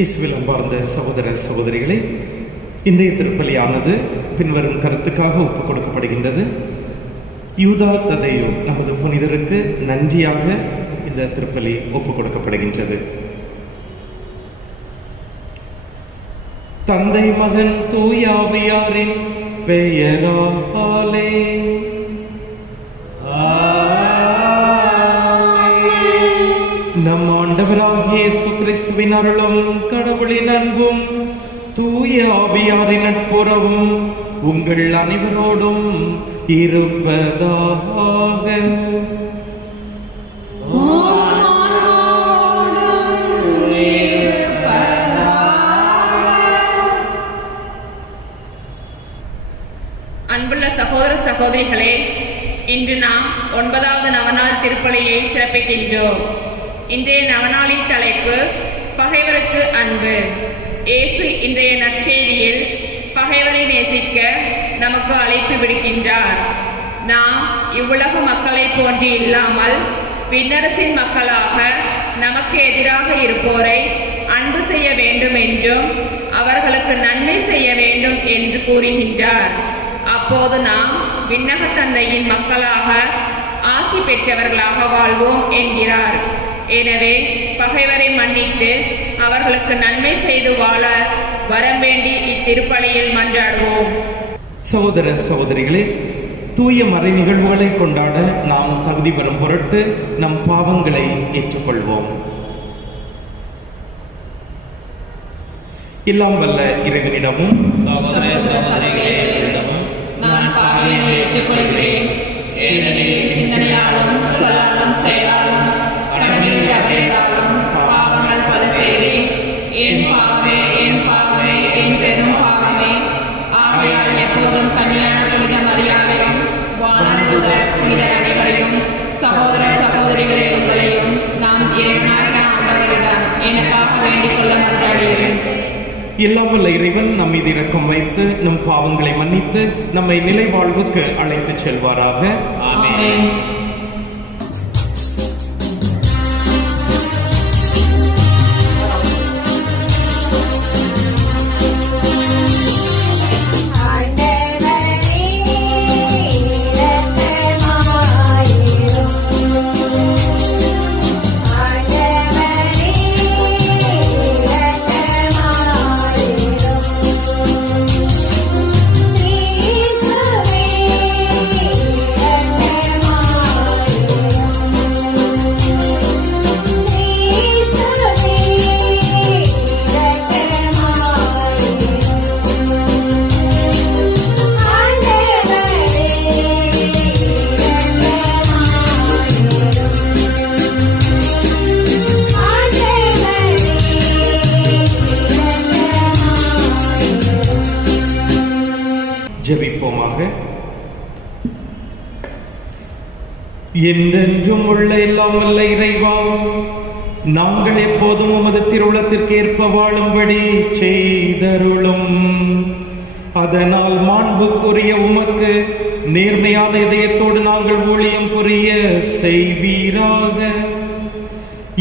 இயேசுவில் அன்பார்ந்த சகோதர சகோதரிகளே, இன்றைய திருப்பலியானது பின்வரும் கருத்துக்காக ஒப்புக் கொடுக்கப்படுகின்றது. யூதா ததேயு நமது புனிதருக்கு நன்றியாக இந்த திருப்பலி ஒப்புக் கொடுக்கப்படுகின்றது. தந்தை மகன் தூய ஆவியாரின் பெயராலே நம் ஆண்டவராகிய இயேசு கிறிஸ்துவின் அருளும் கடவுளின் அன்பும் தூய ஆவியாரின் நட்புறவும் உங்கள் அனைவரோடும் இருப்பதாக. அன்புள்ள சகோதர சகோதரிகளே, இன்று நாம் 9வது நவநாள் திருப்பலியை சிறப்பிக்கின்றோம். இன்றைய நவநாளின் தலைப்பு பகைவருக்கு அன்பு. இயேசு இன்றைய நற்செய்தியில் பகைவரை நேசிக்க நமக்கு அழைப்பு விடுக்கின்றார். நாம் இவ்வுலக மக்களை போன்று இல்லாமல் விண்ணரசின் மக்களாக நமக்கு எதிராக இருப்போரை அன்பு செய்ய வேண்டும் என்றும் அவர்களுக்கு நன்மை செய்ய வேண்டும் என்று கூறுகின்றார். அப்போது நாம் விண்ணக தந்தையின் மக்களாக ஆசி பெற்றவர்களாக வாழ்வோம் என்கிறார். எனவே பகைவரை மன்னித்து அவர்களுக்கு நன்மை செய்து வாழ வரம் வேண்டி இத்திருப்பலியில் மன்றாடுவோம். சகோதர சகோதரிகளே, தூய மறை நிகழ்வுகளை கொண்டாட நாம் தகுதி பெறும் பொருட்டு நம் பாவங்களை ஏற்றுக்கொள்வோம். எல்லாம் வல்ல இறைவனிடமும் நான் பாவங்களை ஏற்றுக்கொள்கிறேன். ஏனெனில் சிந்தனையாலும் சொல்லாலும் செயலாலும் கடமையில் தவறியதாலும் பாவங்கள் பல செய்தேன். என் பாவமே, என் பாவமே, என் பெரும் பாவமே. ஆகையால் எப்போதும் கன்னியான புனித மரியாதையும் வானதூதர் புனிதர் அனைவரையும் சகோதர சகோதரிகளே உங்களையும் நாம் இறைவனாக ஆண்டவரிடம் எனக்காக வேண்டிக் கொள்ள மன்றாடுகிறேன். எல்லாம் வல்ல இறைவன் நம் மீது இரக்கம் வைத்து நம் பாவங்களை மன்னித்து நம்மை நிலை வாழ்வுக்கு அழைத்துச் செல்வாராக. ஆமென். ஜெபிப்போமாக. என்றென்றும் உள்ள எல்லாம் வல்ல இறைவா, நாங்கள் எப்போதும் உமது திருவுளத்திற்கு ஏற்ப வாழும்படி செய்தருளும். அதனால் மாண்புக்குரிய உமக்கு நேர்மையான இதயத்தோடு நாங்கள் ஊழியம் புரிய செய்வீராக.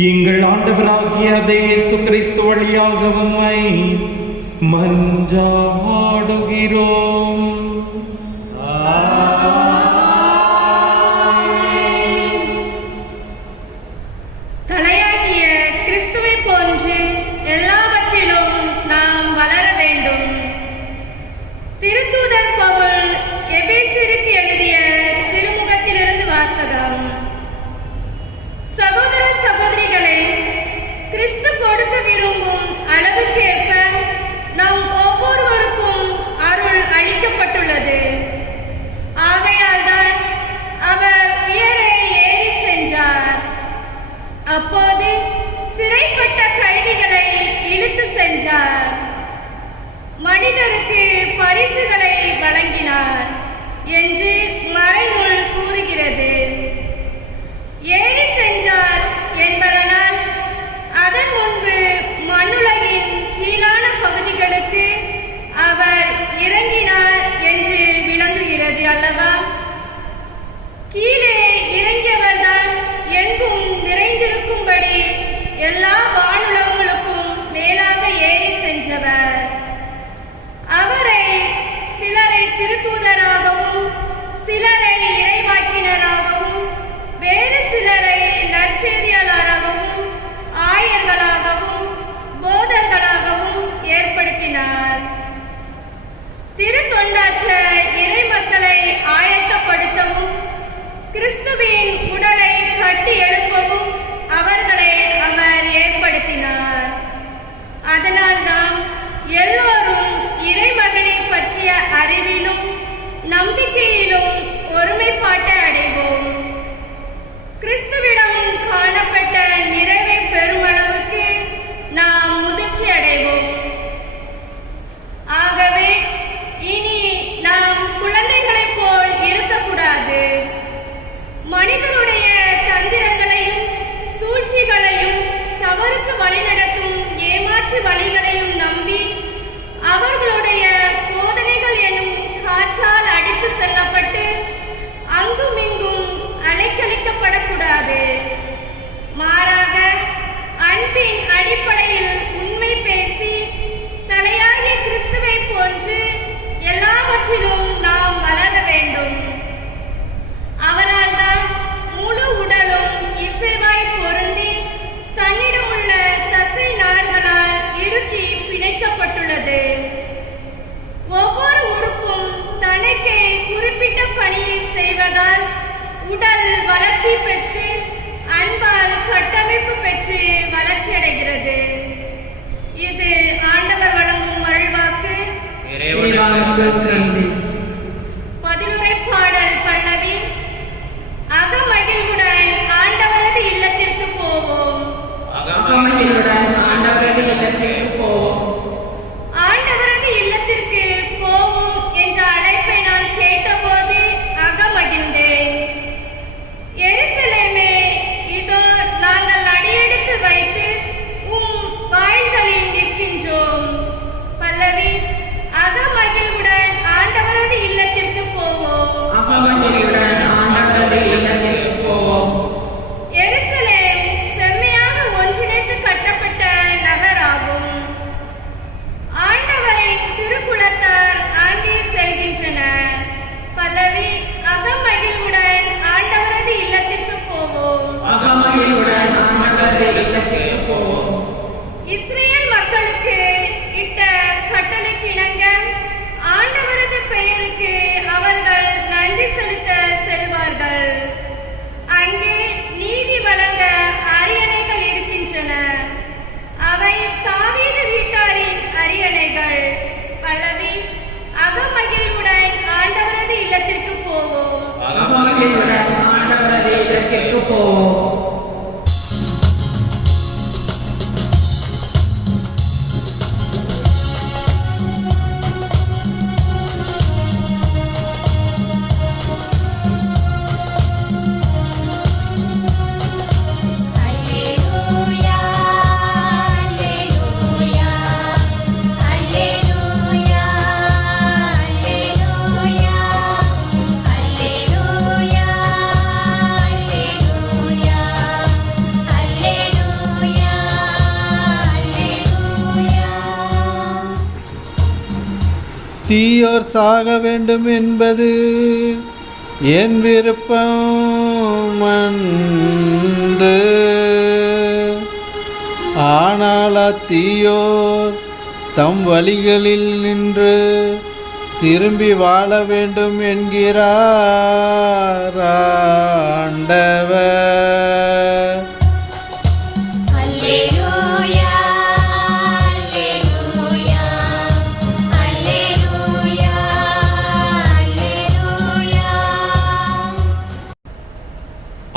எங்கள் ஆண்டவராகிய அதே இயேசு கிறிஸ்து வழியாக உம்மை மன்றாடுகிறோம். தலையாகிய கிறிஸ்துவை போன்று எல்லாவற்றிலும் நாம் வளர வேண்டும். திருத்தூதர் பவுல் எபேசியருக்கு எழுதிய திருமுகத்திலிருந்து வாசகம். சகோதர சகோதரிகளே, கிறிஸ்து கொடுக்க விரும்பும் அளவுக்கேற்ப நம் ஒவ்வொருவருக்கும் அருள் அளிக்கப்பட்டுள்ளது. ஆகையால்தான் அவர் உயரே ஏறி சென்றார். அப்போது சிறைப்பட்ட கைதிகளை இழுத்து சென்றார். மனிதருக்கு பரிசுகளை வழங்கினார் என்று மறைநூல் கூறுகிறது. ஏறி சென்றார் என்பதனால் அதன் முன்பு மண்ணுலகின் கீழான பகுதிகளுக்கு அவர் இறங்கினார் என்று விளங்குகிறது அல்லவா? கீழே இறங்கியவர்தான் எங்கும் நிறைந்திருக்கும்படி எல்லா வானுலகங்களுக்கும் மேலாக திருத்தூதராகவும், சிலரை இறைவாக்கினராகவும், வேறு சிலரை நற்செய்தியாளராகவும், ஆயர்களாகவும், போதர்களாகவும் ஏற்படுத்தினார். திருத்தொண்டாற்ற இறை மக்களை ஆயத்தப்படுத்தவும், கிறிஸ்துவின் உடலை கட்டி எழுப்பவும் அவர்களை அவர் ஏற்படுத்தினார். அதனால் நாம் எல்லோரும் இறைமகனை பற்றிய அறிவிலும் நம்பிக்கையிலும் ஒருமைப்பாட்டை அடைவோம். கிறிஸ்துவிடம் காணப்பட்ட நிறைவை பெருமளவுக்கு நாம் முதிர்ச்சி அடைவோம். ஆகவே இனி நாம் குழந்தைகளைப் போல் இருக்கக்கூடாது. மனிதனுடைய தந்திரங்களையும் சூழ்ச்சிகளையும் தவறுக்கு வழிநடத்தும் ஏமாற்று வழிகளையும் நம்பி அவர்களுடைய போதனைகள் எனும் காற்றால் அடித்து செல்லப்பட்டு அங்கும் இங்கும் அலைக்கழிக்கப்படக்கூடாது. மாறாக அன்பின் அடிப்படையில் உண்மை பேசி தலையாகிய கிறிஸ்துவை போன்று எல்லாவற்றிலும் நாம் வளர வேண்டும். அவரால் தான் முழு உடலும் இசைவாய் பொருந்தி தன்னிடமுள்ள தசை நார்களால் இறுக்கி பிணைக்கப்பட்டுள்ளது. ஒவ்வொரு உறுப்பும் தனக்கே குறிப்பிட்ட பணியை செய்வதால் உடல் வளர்ச்சி பெற்று அன்பால் கட்டமைப்பு பெற்று வளர்ச்சியடைகிறது. இது ஆண்டவர் வழங்கும் அருள்வாக்கு. பதிலுரை பாடல் பல்லவி. அகமகிழ்வுடன் ஆண்டவரது இல்லத்திற்கு போவோம். ஆண்டவரது இல்லத்திற்கு போவோம் என்ற அழைப்பை நான் கேட்டபோது அகமகிழ்ந்தேன். எருசலேமே, இதோ நாங்கள் அடியெடுத்து வைத்து வாயில்களில் நிற்கின்றோம். பல்லவி. அகமகிழ்வுடன் ஆண்டவரது இல்லத்திற்கு போவோம். எருசலேம் செம்மையாக ஒன்றிணைத்து கட்டப்பட்ட நகராகும். ஆண்டவரின் திருக்குலத்தார் ஆண்டே செல்கின்றனர். பல்லவி. அகமகிழ்வுடன் ஆண்டவரது இல்லத்திற்கு போவோம். இஸ்ரேல் மக்களுக்கு இட்ட கட்டளைக்கிணங்க ஆண்டவரது பெயருக்கு அவர்கள் நன்றி செலுத்த செல்வார்கள். அங்கே நீதி வழங்க அரியணைகள் இருக்கின்றன. அவை தாவீது வீட்டாரின் அரியணைகள். பல்லவி. அகமகிழ்வுடன் ஆண்டவரது இல்லத்திற்கு போவோம். தீயோர் சாக வேண்டும் என்பது என் விருப்பம் அன்று. ஆனால் அத்தீயோர் தம் வழிகளில் நின்று திரும்பி வாழ வேண்டும் என்கிறார் ஆண்டவர்.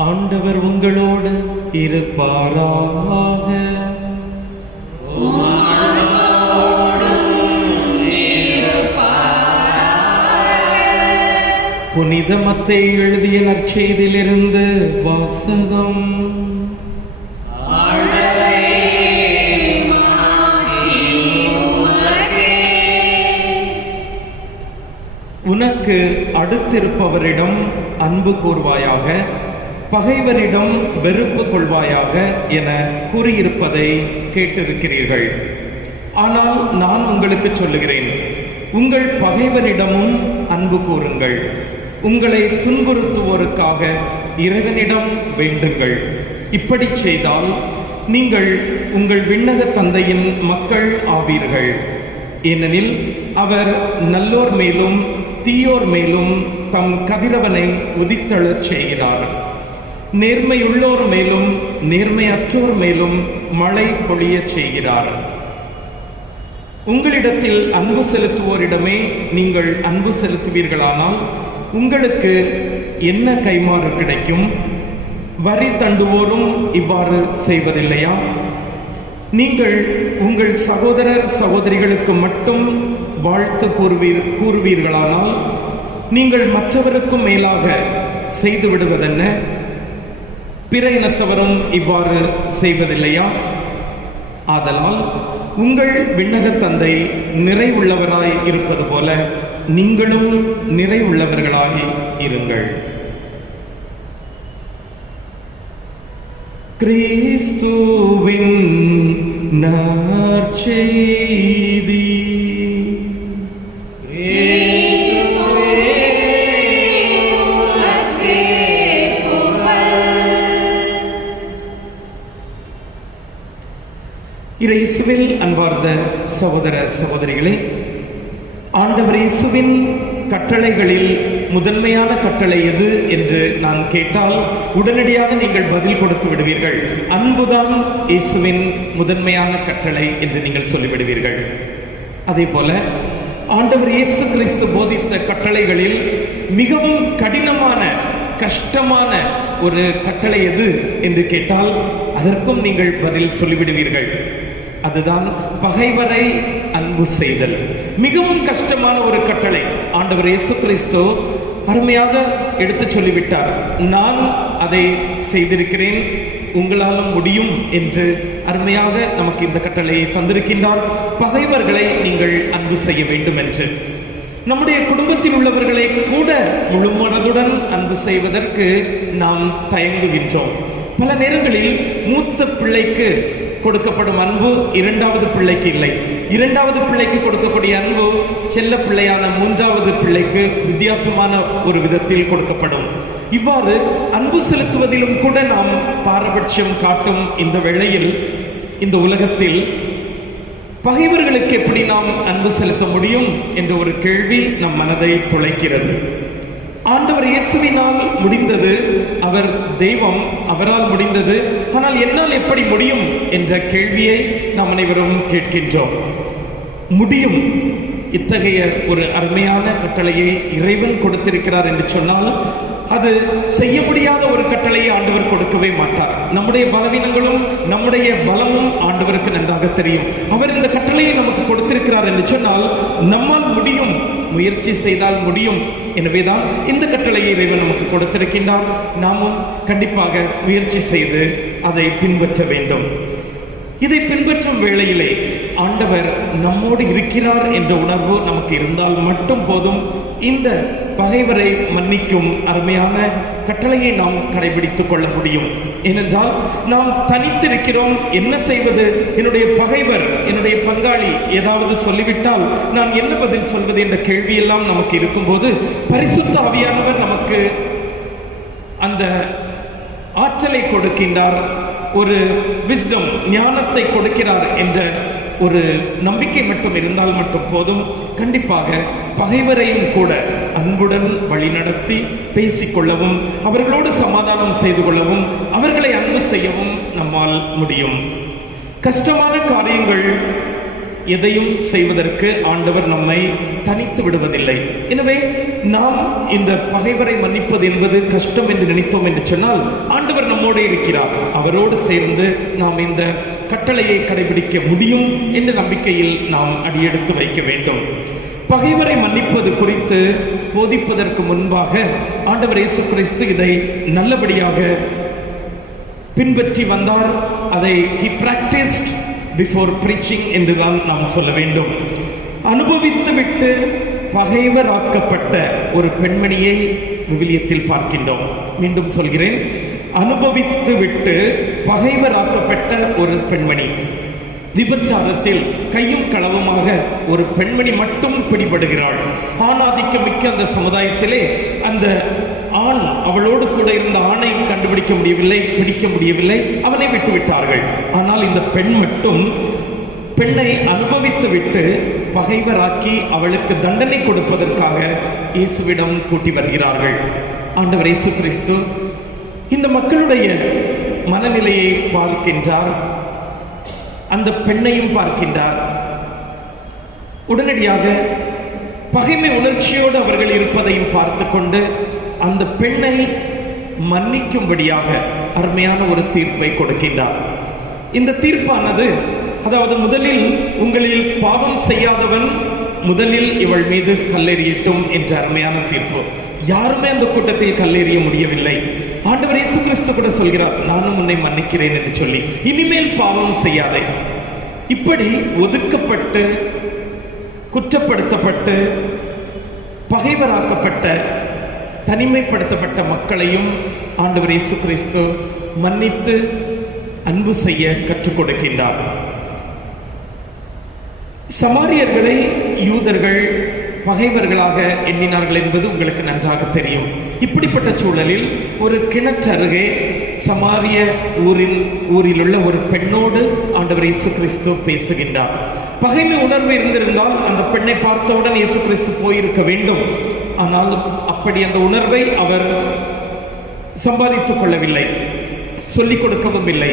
ஆண்டவர் உங்களோடு இருப்பாராக. புனித மத்தேயு எழுதிய நற்செய்தியிலிருந்து வாசகம். உனக்கு அடுத்திருப்பவரிடம் அன்பு கூர்வாயாக, பகைவரிடம் வெறுப்பு கொள்வாயாக என கூறியிருப்பதை கேட்டிருக்கிறீர்கள். ஆனால் நான் உங்களுக்கு சொல்லுகிறேன், உங்கள் பகைவரிடமும் அன்பு கூறுங்கள். உங்களை துன்புறுத்துவோருக்காக இறைவனிடம் வேண்டுங்கள். இப்படி செய்தால் நீங்கள் உங்கள் விண்ணக தந்தையின் மக்கள் ஆவீர்கள். ஏனெனில் அவர் நல்லோர் மேலும் தீயோர் மேலும் தம் கதிரவனை உதித்தெழச் செய்கிறார். நேர்மையுள்ளோர் மேலும் நேர்மையற்றோர் மேலும் மழை பொழியச் செய்கிறார். உங்களிடத்தில் அன்பு செலுத்துவோரிடமே நீங்கள் அன்பு செலுத்துவீர்களானால் உங்களுக்கு என்ன கைமாறு கிடைக்கும்? வரி தண்டுவோரும் இவ்வாறு செய்வதில்லையா? நீங்கள் உங்கள் சகோதரர் சகோதரிகளுக்கு மட்டும் வாழ்த்து கூறுவீர்களானால் நீங்கள் மற்றவருக்கும் மேலாக செய்து விடுவதென்ன? பிற இனத்தவரும் இவ்வாறு செய்வதில்லையா? ஆதலால் உங்கள் விண்ணக தந்தை நிறைவுள்ளவராய் இருப்பது போல நீங்களும் நிறைவுள்ளவர்களாய் இருங்கள். கிறிஸ்துவின் நற்செய்தி. இயேசுவில் அன்பார்ந்த சகோதர சகோதரிகளே, ஆண்டவர் இயேசுவின் கட்டளைகளில் முதன்மையான கட்டளை எது என்று நான் கேட்டால் உடனடியாக நீங்கள் பதில் கொடுத்து விடுவீர்கள். அன்புதான் இயேசுவின் முதன்மையான கட்டளை என்று நீங்கள் சொல்லிவிடுவீர்கள். அதே போல ஆண்டவர் இயேசு கிறிஸ்து போதித்த கட்டளைகளில் மிகவும் கடினமான கஷ்டமான ஒரு கட்டளை எது என்று கேட்டால் அதற்கும் நீங்கள் பதில் சொல்லிவிடுவீர்கள். அதுதான் பகைவரை அன்பு செய்தல். மிகவும் கஷ்டமான ஒரு கட்டளை. ஆண்டவர் இயேசு கிறிஸ்து அருமையாக எடுத்து சொல்லிவிட்டார். நான் அதை செய்திருக்கிறேன், உங்களாலும் முடியும் என்று அருமையாக நமக்கு இந்த கட்டளையை தந்திருக்கின்றார். பகைவர்களை நீங்கள் அன்பு செய்ய வேண்டும் என்று. நம்முடைய குடும்பத்தில் உள்ளவர்களை கூட முழு மனதுடன் அன்பு செய்வதற்கு நாம் தயங்குகின்றோம். பல நேரங்களில் மூத்த பிள்ளைக்கு கொடுக்கப்படும் அன்பு இரண்டாவது பிள்ளைக்கு இல்லை. இரண்டாவது பிள்ளைக்கு கொடுக்கக்கூடிய அன்பு செல்ல பிள்ளையான மூன்றாவது பிள்ளைக்கு வித்தியாசமான ஒரு விதத்தில் கொடுக்கப்படும். இவ்வாறு அன்பு செலுத்துவதிலும் கூட நாம் பாரபட்சம் காட்டும் இந்த வேளையில், இந்த உலகத்தில் பகைவர்களுக்கு எப்படி நாம் அன்பு செலுத்த முடியும் என்ற ஒரு கேள்வி நம் மனதை துளைக்கிறது. ஆண்டவர் இயேசுவினால் முடிந்தது, அவர் தெய்வம், அவரால் முடிந்தது. ஆனால் என்னால் எப்படி முடியும் என்ற கேள்வியை நாம் அனைவரும் கேட்கின்றோம். முடியும். இத்தகைய ஒரு அருமையான கட்டளையை இறைவன் கொடுத்திருக்கிறார் என்று சொன்னால் அது செய்ய முடியாத ஒரு கட்டளையை ஆண்டவர் கொடுக்கவே மாட்டார். நம்முடைய பலவீனங்களும் நம்முடைய பலமும் ஆண்டவருக்கு நன்றாக தெரியும். அவர் இந்த கட்டளையை நமக்கு கொடுத்திருக்கிறார் என்று சொன்னால் நம்மால் முடியும், முயற்சி செய்தால் முடியும். எனவேதான் இந்த கட்டளையை இறைவன் நமக்கு கொடுத்திருக்கின்றார். நாமும் கண்டிப்பாக முயற்சி செய்து அதை பின்பற்ற வேண்டும். இதை பின்பற்றும் வேளையிலே ஆண்டவர் நம்மோடு இருக்கிறார் என்ற உணர்வு நமக்கு இருந்தால் மட்டும் போதும். இந்த பகைவரை மன்னிக்கும் அருமையான கட்டளையை நாம் கடைபிடித்துக் கொள்ள முடியும். ஏனென்றால் நாம் தனித்திருக்கிறோம், என்ன செய்வது? என்னுடைய பகைவர், என்னுடைய பங்காளி ஏதாவது சொல்லிவிட்டால் நான் என்ன பதில் சொல்வது என்ற கேள்வியெல்லாம் நமக்கு இருக்கும்போது பரிசுத்த ஆவியானவர் நமக்கு அந்த ஆற்றலை கொடுக்கின்றார், ஒரு விஸ்டம், ஞானத்தை கொடுக்கிறார் என்ற ஒரு நம்பிக்கை மட்டும் இருந்தால் மட்டும் போதும். கண்டிப்பாக பகைவரையும் கூட அன்புடன் வழிநடத்தி பேசிக்கொள்ளவும், அவர்களோடு சமாதானம் செய்து கொள்ளவும், அவர்களை அன்பு செய்யவும் நம்மால் முடியும். கஷ்டமான காரியங்கள் எதையும் செய்வதற்கு ஆண்டவர் நம்மை தனித்து விடுவதில்லை. எனவே நாம் இந்த பகைவரை மன்னிப்பது என்பது கஷ்டம் என்று நினைத்தோம் என்று சொன்னால் ஆண்டவர் நம்மோடு இருக்கிறார். அவரோடு சேர்ந்து நாம் இந்த கட்டளையை கடைபிடிக்க முடியும் என்ற நம்பிக்கையில் நாம் அடியெடுத்து வைக்க வேண்டும். பகைவரை மன்னிப்பது குறித்து போதிப்பதற்கு முன்பாக ஆண்டவர் இயேசு கிறிஸ்து இதை நல்லபடியாக பின்பற்றி வந்தார். அதை he practiced before preaching என்று தான் நாம் சொல்ல வேண்டும். அனுபவித்து விட்டு பகைவராக்கப்பட்ட ஒரு பெண்மணியை விவிலியத்தில் பார்க்கின்றோம். மீண்டும் சொல்கிறேன், அனுபவித்து விட்டு பகைவராக்கப்பட்ட ஒரு பெண்மணி. விபச்சாரத்தில் கையும் களவுமாக ஒரு பெண்மணி மட்டும் பிடிபடுகிறாள். ஆணாதிக்கம் மிக்க அந்த சமுதாயத்திலே அந்த ஆண் அவளோடு கூட இருந்த ஆணை கண்டுபிடிக்க முடியவில்லை, பிடிக்க முடியவில்லை, அவனை விட்டுவிட்டார்கள். ஆனால் இந்த பெண் மட்டும் பெண்ணை அனுபவித்து விட்டு பகைவராக்கி அவளுக்கு தண்டனை கொடுப்பதற்காக இயேசுவிடம் கூட்டி வருகிறார்கள். ஆண்டவர் இயேசு கிறிஸ்து இந்த மக்களுடைய மனநிலையை பார்க்கின்றார், அந்த பெண்ணையும் பார்க்கின்றார். உடனடியாக பகைமை உணர்ச்சியோடு அவர்கள் இருப்பதையும் பார்த்து கொண்டு அந்த பெண்ணை மன்னிக்கும்படியாக அருமையான ஒரு தீர்ப்பை கொடுக்கின்றார். இந்த தீர்ப்பானது, அதாவது முதலில் உங்களில் பாவம் செய்யாதவன் முதலில் இவள் மீது கல்லெறியட்டும் என்ற அருமையான தீர்ப்பு. யாருமே அந்த கூட்டத்தில் கல்லெறிய முடியவில்லை. ஆண்டவர் இயேசு கிறிஸ்து கூட சொல்கிறார், நானும் உன்னை மன்னிக்கிறேன் என்று சொல்லி, இனிமேல் பாவம் செய்யாதே. இப்படி ஒதுக்கப்பட்டு குற்றப்படுத்தப்பட்டு பகைவராக்கப்பட்ட தனிமைப்படுத்தப்பட்ட மக்களையும் ஆண்டவர் இயேசு கிறிஸ்து மன்னித்து அன்பு செய்ய கற்றுக் கொடுக்கின்றார். சமாரியர்களை யூதர்கள் பகைவர்களாக எண்ணினார்கள் என்பது உங்களுக்கு நன்றாக தெரியும். இப்படிப்பட்ட சூழலில் ஒரு கிணற்றருகே சமாரிய ஊரில் உள்ள ஒரு பெண்ணோடு ஆண்டவர் இயேசு கிறிஸ்து பேசுகின்றார். பகைமை உணர்வு இருந்திருந்தால் அந்த பெண்ணை பார்த்தவுடன் இயேசு கிறிஸ்து போயிருக்க வேண்டும். ஆனால் அப்படி அந்த உணர்வை அவர் சம்பாதித்துக் கொள்ளவில்லை, சொல்லிக் கொடுக்கவும் இல்லை.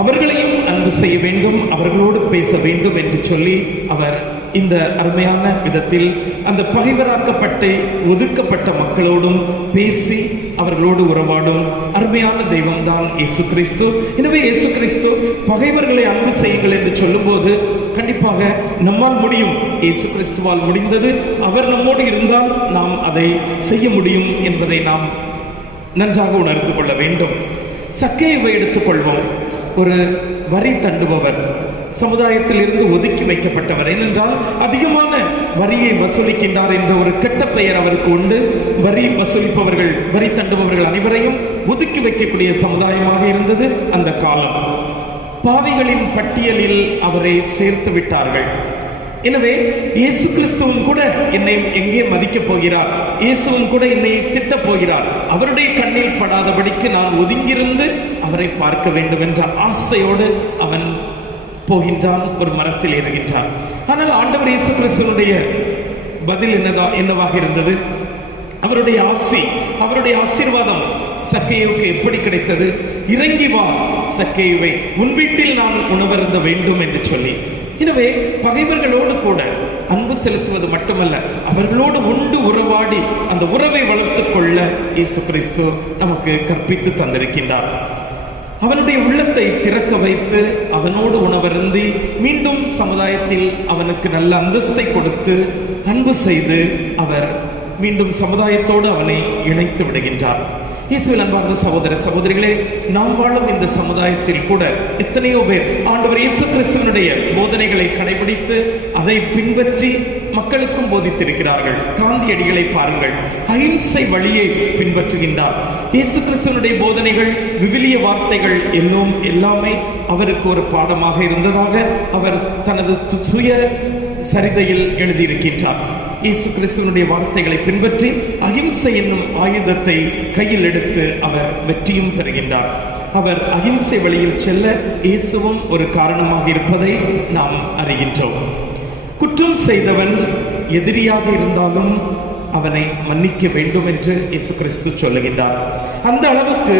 அவர்களையும் அன்பு செய்ய வேண்டும், அவர்களோடு பேச வேண்டும் என்று சொல்லி அவர் இந்த அருமையான விதத்தில் அந்த பகைவராக்கப்பட்டு ஒதுக்கப்பட்ட மக்களோடும் பேசி அவர்களோடு உறவாடும் அருமையான தெய்வம்தான் இயேசு கிறிஸ்து. எனவே இயேசு கிறிஸ்து பகைவர்களை அன்பு செய்யுங்கள் என்று சொல்லும்போது கண்டிப்பாக நம்மால் முடியும். இயேசு கிறிஸ்துவால் முடிந்தது. அவர் நம்மோடு இருந்தால் நாம் அதை செய்ய முடியும் என்பதை நாம் நன்றாக உணர்ந்து கொள்ள வேண்டும். சக்கேயுவை எடுத்துக்கொள்வோம். ஒரு வரி தண்டுபவர், சமுதாயத்தில் இருந்து ஒதுக்கி வைக்கப்பட்டவர். ஏனென்றால் அதிகமான வரியை வசூலிக்கின்றார் என்ற ஒரு கெட்ட பெயர் அவருக்கு உண்டு. வரி வசூலிப்பவர்கள், வரி தண்டுபவர்கள் அனைவரையும் ஒதுக்கி வைக்கக்கூடிய சமுதாயமாக இருந்தது அந்த காலம். பாவிகளின் பட்டியலில் அவரை சேர்த்து விட்டார்கள். எனவே இயேசு கிறிஸ்துவும் கூட என்னை எங்கே மதிக்கப் போகிறார், இயேசுவும் கூட என்னை திட்டப் போகிறார், அவருடைய கண்ணில் படாதபடிக்கு நான் ஒதுங்கியிருந்து அவரை பார்க்க வேண்டும் என்ற ஆசையோடு அவன் போகின்றான், ஒரு மரத்தில் ஏறுகின்றான். ஆனால் ஆண்டவர் இயேசு கிறிஸ்துவனுடைய பதில் என்னவாக இருந்தது? அவருடைய ஆசி, அவருடைய ஆசீர்வாதம் சக்கேயுவுக்கு எப்படி கிடைத்தது? இறங்கி வா சக்கேயுவே, உன் வீட்டில் நான் உணவருந்த வேண்டும் என்று சொல்லி. எனவே பகைவர்களோடு கூட அன்பு செலுத்துவது மட்டுமல்ல, அவர்களோடு உண்டு உறவாடி அந்த உறவை வளர்த்துக் கொள்ள இயேசு கிறிஸ்து நமக்கு கற்பித்து தந்திருக்கின்றார். அவனுடைய உள்ளத்தை திறக்க வைத்து அவனோடு உணவருந்தி மீண்டும் சமுதாயத்தில் அவனுக்கு நல்ல அந்தஸ்தை கொடுத்து அன்பு செய்து அவர் மீண்டும் சமுதாயத்தோடு அவனை இணைத்து விடுகின்றார். இயேசுவில் அன்பார்ந்த சகோதர சகோதரிகளே, நாம் வாழும் இந்த சமுதாயத்தில் கூட எத்தனையோ பேர் ஆண்டவர் இயேசு கிறிஸ்துவனுடைய போதனைகளை கடைபிடித்து அதை பின்பற்றி மக்களுக்கும் போதித்திருக்கிறார்கள். காந்தியடிகளை பாருங்கள், அஹிம்சை வழியை பின்பற்றுகின்றார். இயேசு கிறிஸ்துவனுடைய போதனைகள், விவிலிய வார்த்தைகள் எல்லாமே அவருக்கு ஒரு பாடமாக இருந்ததாக அவர் தனது சுய சரிதையில் எழுதியிருக்கின்றார். இயேசு கிறிஸ்துவனுடைய வார்த்தைகளை பின்பற்றி அகிம்சை என்னும் ஆயுதத்தை கையில் எடுத்து அவர் வெற்றியும் பெறுகின்றார். அவர் அகிம்சை வழியில் செல்ல இயேசுவும் ஒரு காரணமாக இருப்பதை நாம் அறிகின்றோம். குற்றம் செய்தவன் எதிரியாக இருந்தாலும் அவனை மன்னிக்க வேண்டும் என்று இயேசு கிறிஸ்து சொல்லுகின்றார். அந்த அளவுக்கு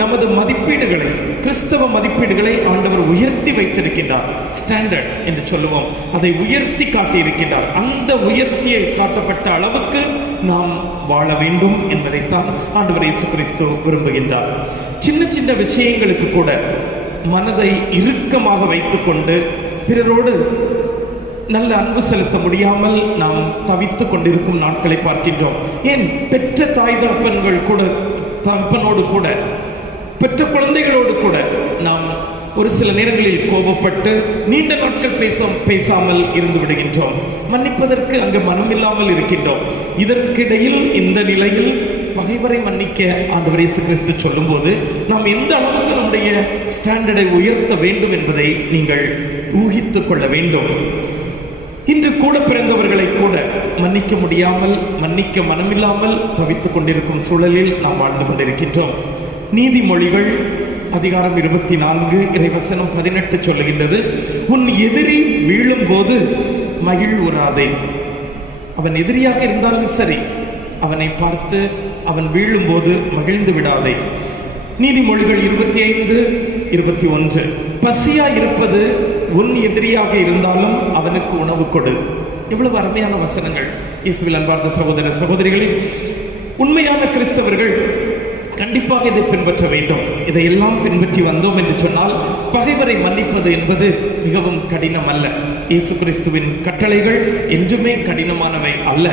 நமது மதிப்பீடுகளை, கிறிஸ்தவ மதிப்பீடுகளை ஆண்டவர் உயர்த்தி வைத்திருக்கின்றார். ஸ்டாண்டர்ட் என்று சொல்லுவோம், அதை உயர்த்தி காட்டியிருக்கின்றார். அந்த உயர்த்தியை காட்டப்பட்ட அளவுக்கு நாம் வாழ வேண்டும் என்பதைத்தான் ஆண்டவர் இயேசு கிறிஸ்து விரும்புகின்றார். சின்ன சின்ன விஷயங்களுக்கு கூட மனதை இறுக்கமாக வைத்துக்கொண்டு பிறரோடு நல்ல அன்பு செலுத்த முடியாமல் நாம் தவித்துக் கொண்டிருக்கும் நாட்களை பார்க்கின்றோம். ஏன் பெற்ற தாய் தகப்பனோடு கூட பெற்ற குழந்தைகளோடு கூட நாம் ஒரு சில நேரங்களில் கோபப்பட்டு நீண்ட நாட்கள் பேசாமல் இருந்து விடுகின்றோம். மன்னிப்பதற்கு அங்கு மனம் இல்லாமல் இருக்கின்றோம். இதற்கிடையில் இந்த நிலையில் பகைவரை மன்னிக்க ஆண்டவர் இயேசு கிறிஸ்து சொல்லும் போது நாம் எந்த அளவுக்கு நம்முடைய ஸ்டாண்டர்டை உயர்த்த வேண்டும் என்பதை நீங்கள் ஊகித்துக் கொள்ள வேண்டும். இன்று கூட பிறந்தவர்களை கூட மன்னிக்க முடியாமல், மன்னிக்க மனமில்லாமல் தவித்துக் கொண்டிருக்கும் சூழலில் நாம் வாழ்ந்து கொண்டிருக்கின்றோம். நீதிமொழிகள் அதிகாரம் 24 இறைவசனம் 18 சொல்லுகின்றது, உன் எதிரி வீழும் போது மகிழ்வுறாதே. அவன் எதிரியாக இருந்தாலும் சரி, அவனை பார்த்து அவன் வீழும் போது மகிழ்ந்து விடாதே. நீதிமொழிகள் 25:21 பசியா இருப்பது உன் எதிரியாக இருந்தாலும் அவனுக்கு உணவு கொடு. எவ்வளவு அருமையான வசனங்கள். இயேசுவில் அன்பார்ந்த சகோதர சகோதரிகளே, உண்மையான கிறிஸ்தவர்கள் கண்டிப்பாக இதை பின்பற்ற வேண்டும். இதையெல்லாம் பின்பற்றி வந்தோம் என்று சொன்னால் பகைவரை மன்னிப்பது என்பது மிகவும் கடினம் அல்ல. இயேசு கிறிஸ்துவின் கட்டளைகள் என்றுமே கடினமானவை அல்ல.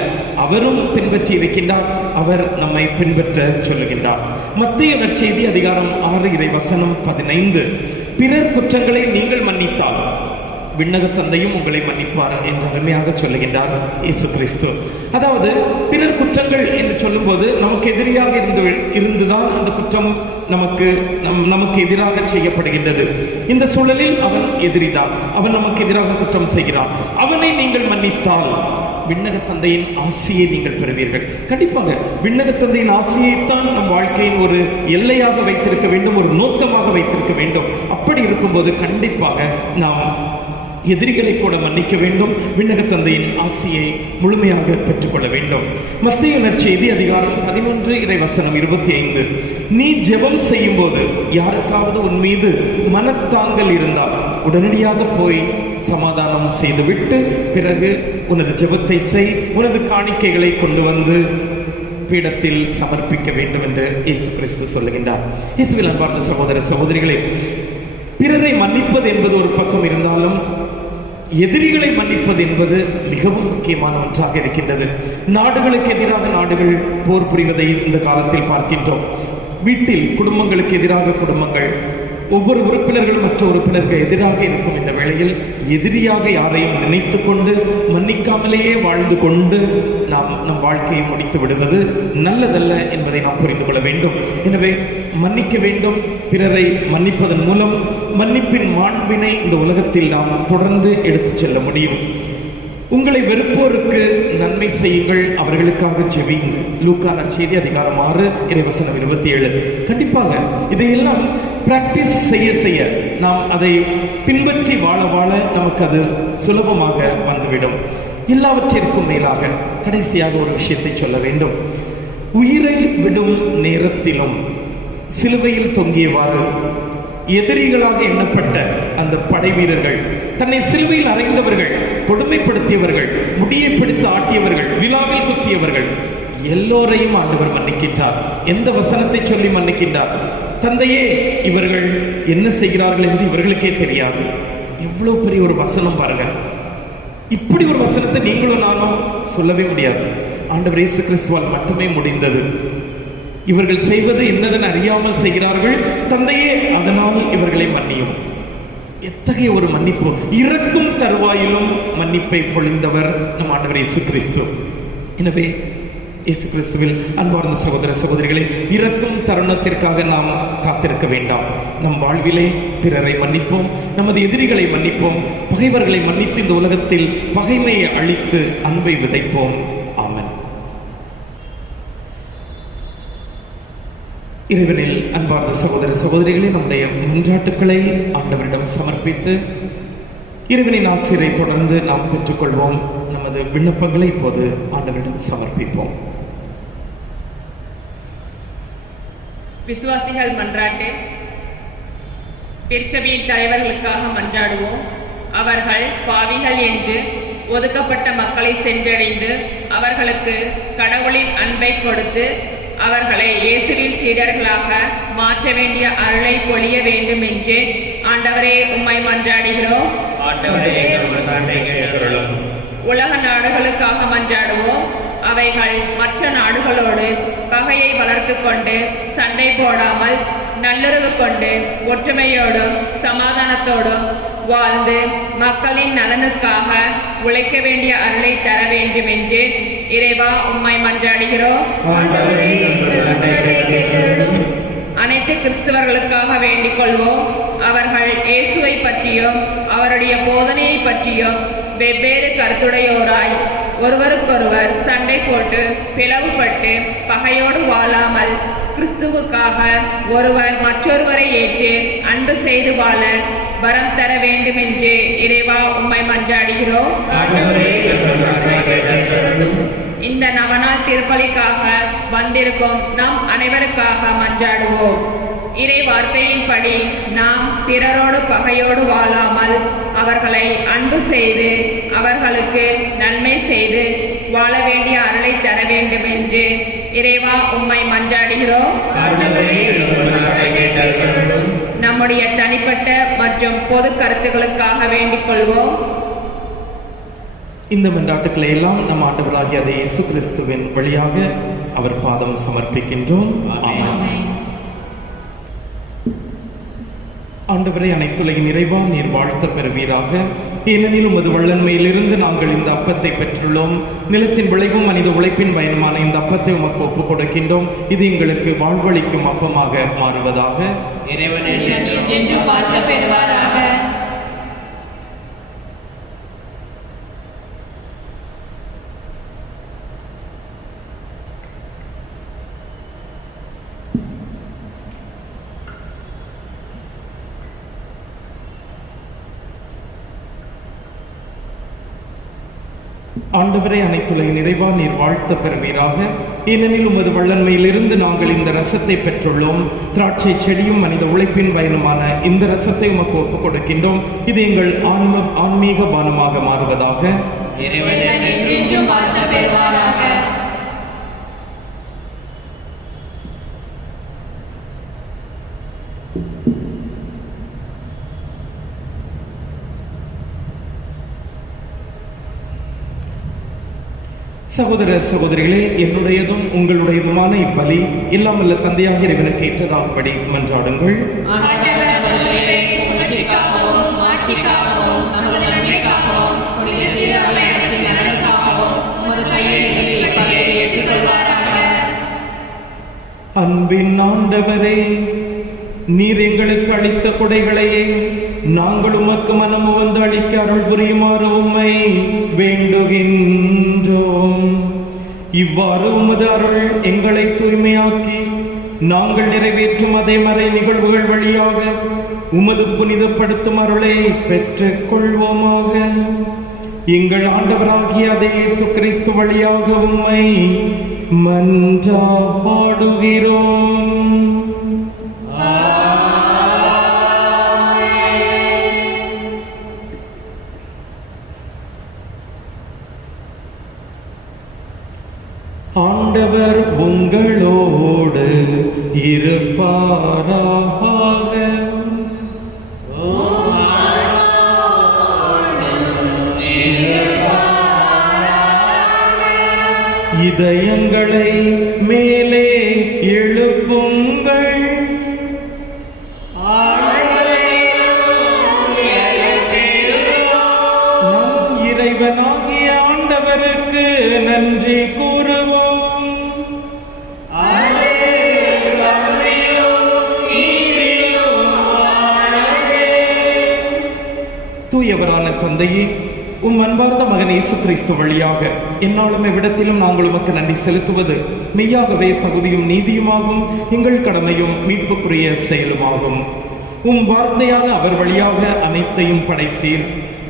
அவரும் பின்பற்றி இருக்கின்றார், அவர் நம்மை பின்பற்ற சொல்லுகின்றார். மத்தேயு நற்செய்தி அதிகாரம் 6 இறைவசனம் 15 பிறர் குற்றங்களை நீங்கள் மன்னித்தால் விண்ணக தந்தையும் உங்களை மன்னிப்பார் என்று அருமையாக சொல்லுகின்றார் இயேசு கிறிஸ்து. அதாவது பிறர் குற்றங்கள் என்று சொல்லும்போது நமக்கு எதிரியாக இருந்துதான் அந்த குற்றம் நமக்கு எதிராக செய்யப்படுகின்றது. இந்த சூழலில் அவன் எதிரிதான், அவன் நமக்கு எதிராக குற்றம் செய்கிறான். அவனை நீங்கள் மன்னித்தால் விண்ணக தந்தையின் ஆசியை நீங்கள் பெறுவீர்கள். கண்டிப்பாக விண்ணக தந்தையின் ஆசியைத்தான் நம் வாழ்க்கையின் ஒரு எல்லையாக வைத்திருக்க வேண்டும், ஒரு நோக்கமாக வைத்திருக்க வேண்டும். அப்படி இருக்கும்போது கண்டிப்பாக நாம் எதிரிகளை கூட மன்னிக்க வேண்டும், விண்ணக தந்தையின் ஆசியை முழுமையாக பெற்றுக்கொள்ள வேண்டும். மத்தேயு நற்செய்தி அதிகாரம் 11 இறைவசனம் 25 நீ ஜெபம் செய்யும் போது யாருக்காவது உன் மீது மனத்தாங்கல் இருந்தால் உடனடியாக போய் சமாதானம் செய்துவிட்டு பிறகு உனது ஜெபத்தை செய், உனது காணிக்கைகளை கொண்டு வந்து பீடத்தில் சமர்ப்பிக்க வேண்டும் என்று இயேசு கிறிஸ்து சொல்லுகின்றார். இயேசுவில் அன்பார்ந்த சகோதர சகோதரிகளே, பிறரை மன்னிப்பது என்பது ஒரு பக்கம் இருந்தாலும் எதிரிகளை மன்னிப்பது என்பது மிகவும் முக்கியமான ஒன்றாக இருக்கின்றது. நாடுகளுக்கு எதிராக நாடுகள் போர் புரிவதை இந்த காலத்தில் பார்க்கின்றோம். வீட்டில் குடும்பங்களுக்கு எதிராக குடும்பங்கள், ஒவ்வொரு உறுப்பினர்கள் மற்ற உறுப்பினர்கள் எதிராக இருக்கும் இந்த வேளையில் எதிரியாக யாரையும் நினைத்து கொண்டு மன்னிக்காமலேயே வாழ்ந்து கொண்டு நாம் நம் வாழ்க்கையை முடித்து விடுவது நல்லதல்ல என்பதை நாம் புரிந்து கொள்ள வேண்டும். எனவே மன்னிக்க வேண்டும். பிறரை மன்னிப்பதன் மூலம் மன்னிப்பின் மாண்பினை இந்த உலகத்தில் நாம் தொடர்ந்து எடுத்துச் செல்ல முடியும். உங்களை வெறுப்போருக்கு நன்மை செய்யுங்கள், அவர்களுக்காக ஜெபியுங்கள். லூக்கா நற்செய்தி அதிகாரம் 6 இறைவசனம் 27. கண்டிப்பாக இதையெல்லாம் பிராக்டிஸ் செய்ய நாம் அதை பின்பற்றி வாழ நமக்கு அது சுலபமாக வந்துவிடும். எல்லாவற்றிற்கும் மேலாக கடைசியாக ஒரு விஷயத்தை சொல்ல வேண்டும். உயிரை விடும் நேரத்திலும் சிலுவையில் தொங்கியவாறு எதிரிகளாக எண்ணப்பட்ட அந்த படை வீரர்கள், தன்னை சிலுவையில் அறைந்தவர்கள், கொடுமைப்படுத்தியவர்கள், முடியை பிடித்து ஆட்டியவர்கள், விழாவில் குத்தியவர்கள் எல்லோரையும் ஆண்டவர் மன்னிக்கின்றார். எந்த வசனத்தை சொல்லி மன்னிக்கின்றார்? தந்தையே, இவர்கள் என்ன செய்கிறார்கள் என்று இவர்களுக்கே தெரியாது. எவ்வளவு பெரிய ஒரு வசனம் பாருங்க. இப்படி ஒரு வசனத்தை நீங்களும் நானும் சொல்லவே முடியாது. ஆண்டவர் இயேசு கிறிஸ்துவால் மட்டுமே முடிந்தது. இவர்கள் செய்வது என்னதென அறியாமல் செய்கிறார்கள், தந்தையே அதனால் இவர்களை மன்னியும். எத்தகைய ஒரு மன்னிப்பு! இறக்கும் தருவாயிலும் மன்னிப்பை பொழிந்தவர் நம் ஆண்டவர் இயேசு கிறிஸ்து. எனவே இயேசு கிறிஸ்துவில் அன்பார்ந்த சகோதர சகோதரிகளே, இறக்கும் தருணத்திற்காக நாம் காத்திருக்க வேண்டாம். நம் வாழ்விலே பிறரை மன்னிப்போம், நமது எதிரிகளை மன்னிப்போம், பகைவர்களை மன்னித்து இந்த உலகத்தில் பகைமையை அழித்து அன்பை விதைப்போம். ஆமென். இறைவனில் அன்பார்ந்த சகோதர சகோதரிகளே, நம்முடைய மன்றாட்டுக்களை ஆண்டவரிடம் சமர்ப்பித்து இறைவனின் ஆசிரை தொடர்ந்து நாம் பெற்றுக்கொள்வோம். நமது விண்ணப்பங்களை இப்போது ஆண்டவரிடம் சமர்ப்பிப்போம். விசுவாசிகள் மன்றாட்டு. திருச்சபையின் தலைவர்களுக்காக மன்றாடுவோம். அவர்கள் பாவிகள் என்று ஒதுக்கப்பட்ட மக்களை சென்றடைந்து அவர்களுக்கு கடவுளின் அன்பை கொடுத்து அவர்களை இயேசுவின் சீடர்களாக மாற்ற வேண்டிய அருளை பொழிய வேண்டும் என்று ஆண்டவரே உம்மை மன்றாடுகிறோம். உலக நாடுகளுக்காக மன்றாடுவோம். அவைகள் மற்ற நாடுகளோடு பகையை வளர்த்து கொண்டு சண்டை போடாமல் நல்லுறவு கொண்டு ஒற்றுமையோடும் சமாதானத்தோடும் வாழ்ந்து மக்களின் நலனுக்காக உழைக்க வேண்டிய அருளை தர வேண்டும் என்று இறைவா உம்மை மன்றாடுகிறோம். அனைத்து கிறிஸ்தவர்களுக்காக வேண்டிக் கொள்வோம். அவர்கள் இயேசுவை பற்றியும் அவருடைய போதனையை பற்றியும் வெவ்வேறு கருத்துடையோராய் ஒருவருக்கொருவர் சண்டை போட்டு பிளவுபட்டு பகையோடு வாழாமல் கிறிஸ்துவுக்காக ஒருவர் மற்றொருவரை ஏற்று அன்பு செய்து வாழ வரம் தர வேண்டுமென்று இறைவா உம்மை மன்றாடுகிறோம். இந்த நவநாள் திருப்பலிக்காக வந்திருக்கும் நம் அனைவருக்காக மன்றாடுவோம். இறை வார்த்தையின்படி நாம் பிறரோடு பகையோடு வாழாமல் அவர்களை அன்பு செய்து அவர்களுக்கு நன்மை செய்து வாழ வேண்டிய அருளை தர வேண்டும் என்று இறைவா உம்மை மன்றாடுகிறோம். நம்முடைய தனிப்பட்ட மற்றும் பொது கருத்துக்களுக்காக வேண்டிக் கொள்வோம். இந்த மன்றாட்டுக்களை எல்லாம் நம் ஆண்டவராகிய இயேசு கிறிஸ்துவின் வழியாக அவர் பாதம் சமர்ப்பிக்கின்றோம். ஆமென். ஆண்டவரே, அனைத்துலகின் நிறைவா நீர் வாழ்த்த பெறுவீராக. ஏனெனில் உமது வல்லன்மையிலிருந்து நாங்கள் இந்த அப்பத்தை பெற்றுள்ளோம். நிலத்தின் விளைவும் மனித உழைப்பின் பயனுமான இந்த அப்பத்தை உமக்கு ஒப்புக் கொடுக்கின்றோம். இது எங்களுக்கு வாழ்வளிக்கும் அப்பமாக மாறுவதாக. வாழ்த்த பெறுவாராக. ஆண்டவரே, அனைத்துலகின் நிறைவா நீர் வாழ்த்த பெறுவீராக. ஏனெனில் உமது வல்லன்மையிலிருந்து நாங்கள் இந்த ரசத்தை பெற்றுள்ளோம். திராட்சை செடியும் மனித உழைப்பின் பயனுமான இந்த ரசத்தை உமக்கு ஒப்புக் கொடுக்கின்றோம். இது எங்கள் ஆன்மீக பானமாக மாறுவதாக. சகோதர சகோதரிகளே, என்னுடையதும் உங்களுடையதுமான இப்பலி எல்லாம் வல்ல தந்தையாக இறைவனுக்கு ஏற்றதாகும்படி மன்றாடுங்கள். அன்பின் ஆண்டவரே, நீர் எங்களுக்கு அளித்த கொடைகளையே நாங்கள் உமக்கு மனமு வந்து அளிக்க அருள் புரியுமாறு உம்மை வேண்டுகின்றோம். இவ்வாறு உமது அருள் எங்களை தூய்மையாக்கி நாங்கள் நிறைவேற்றும் அதே மறை நிகழ்வுகள் வழியாக உமது புனிதப்படுத்தும் அருளை பெற்றுக் கொள்வோமாக. எங்கள் ஆண்டவராகிய அதே இயேசு கிறிஸ்து வழியாக உம்மை மன்றாடுகிறோம். ஆண்டவர் உங்களோடு இருப்பாராக. இதயங்களை மேலே எழுப்புங்கள். நம் இறைவனாகிய ஆண்டவருக்கு நன்றி கூறுவோம். தூயவரான தந்தையே, உம் அன்பார்ந்த மகன் இயேசு கிறிஸ்து வழியாக என்னாலும் எவ்விடத்திலும் நாங்கள் உமக்கு நன்றி செலுத்துவது மெய்யாகவே தகுதியும் நீதியுமாகும், எங்கள் கடமையும் மீட்புக்குரிய செயலுமாகும். உம் வார்த்தையான அவர் வழியாக அனைத்தையும் படைத்தீர்.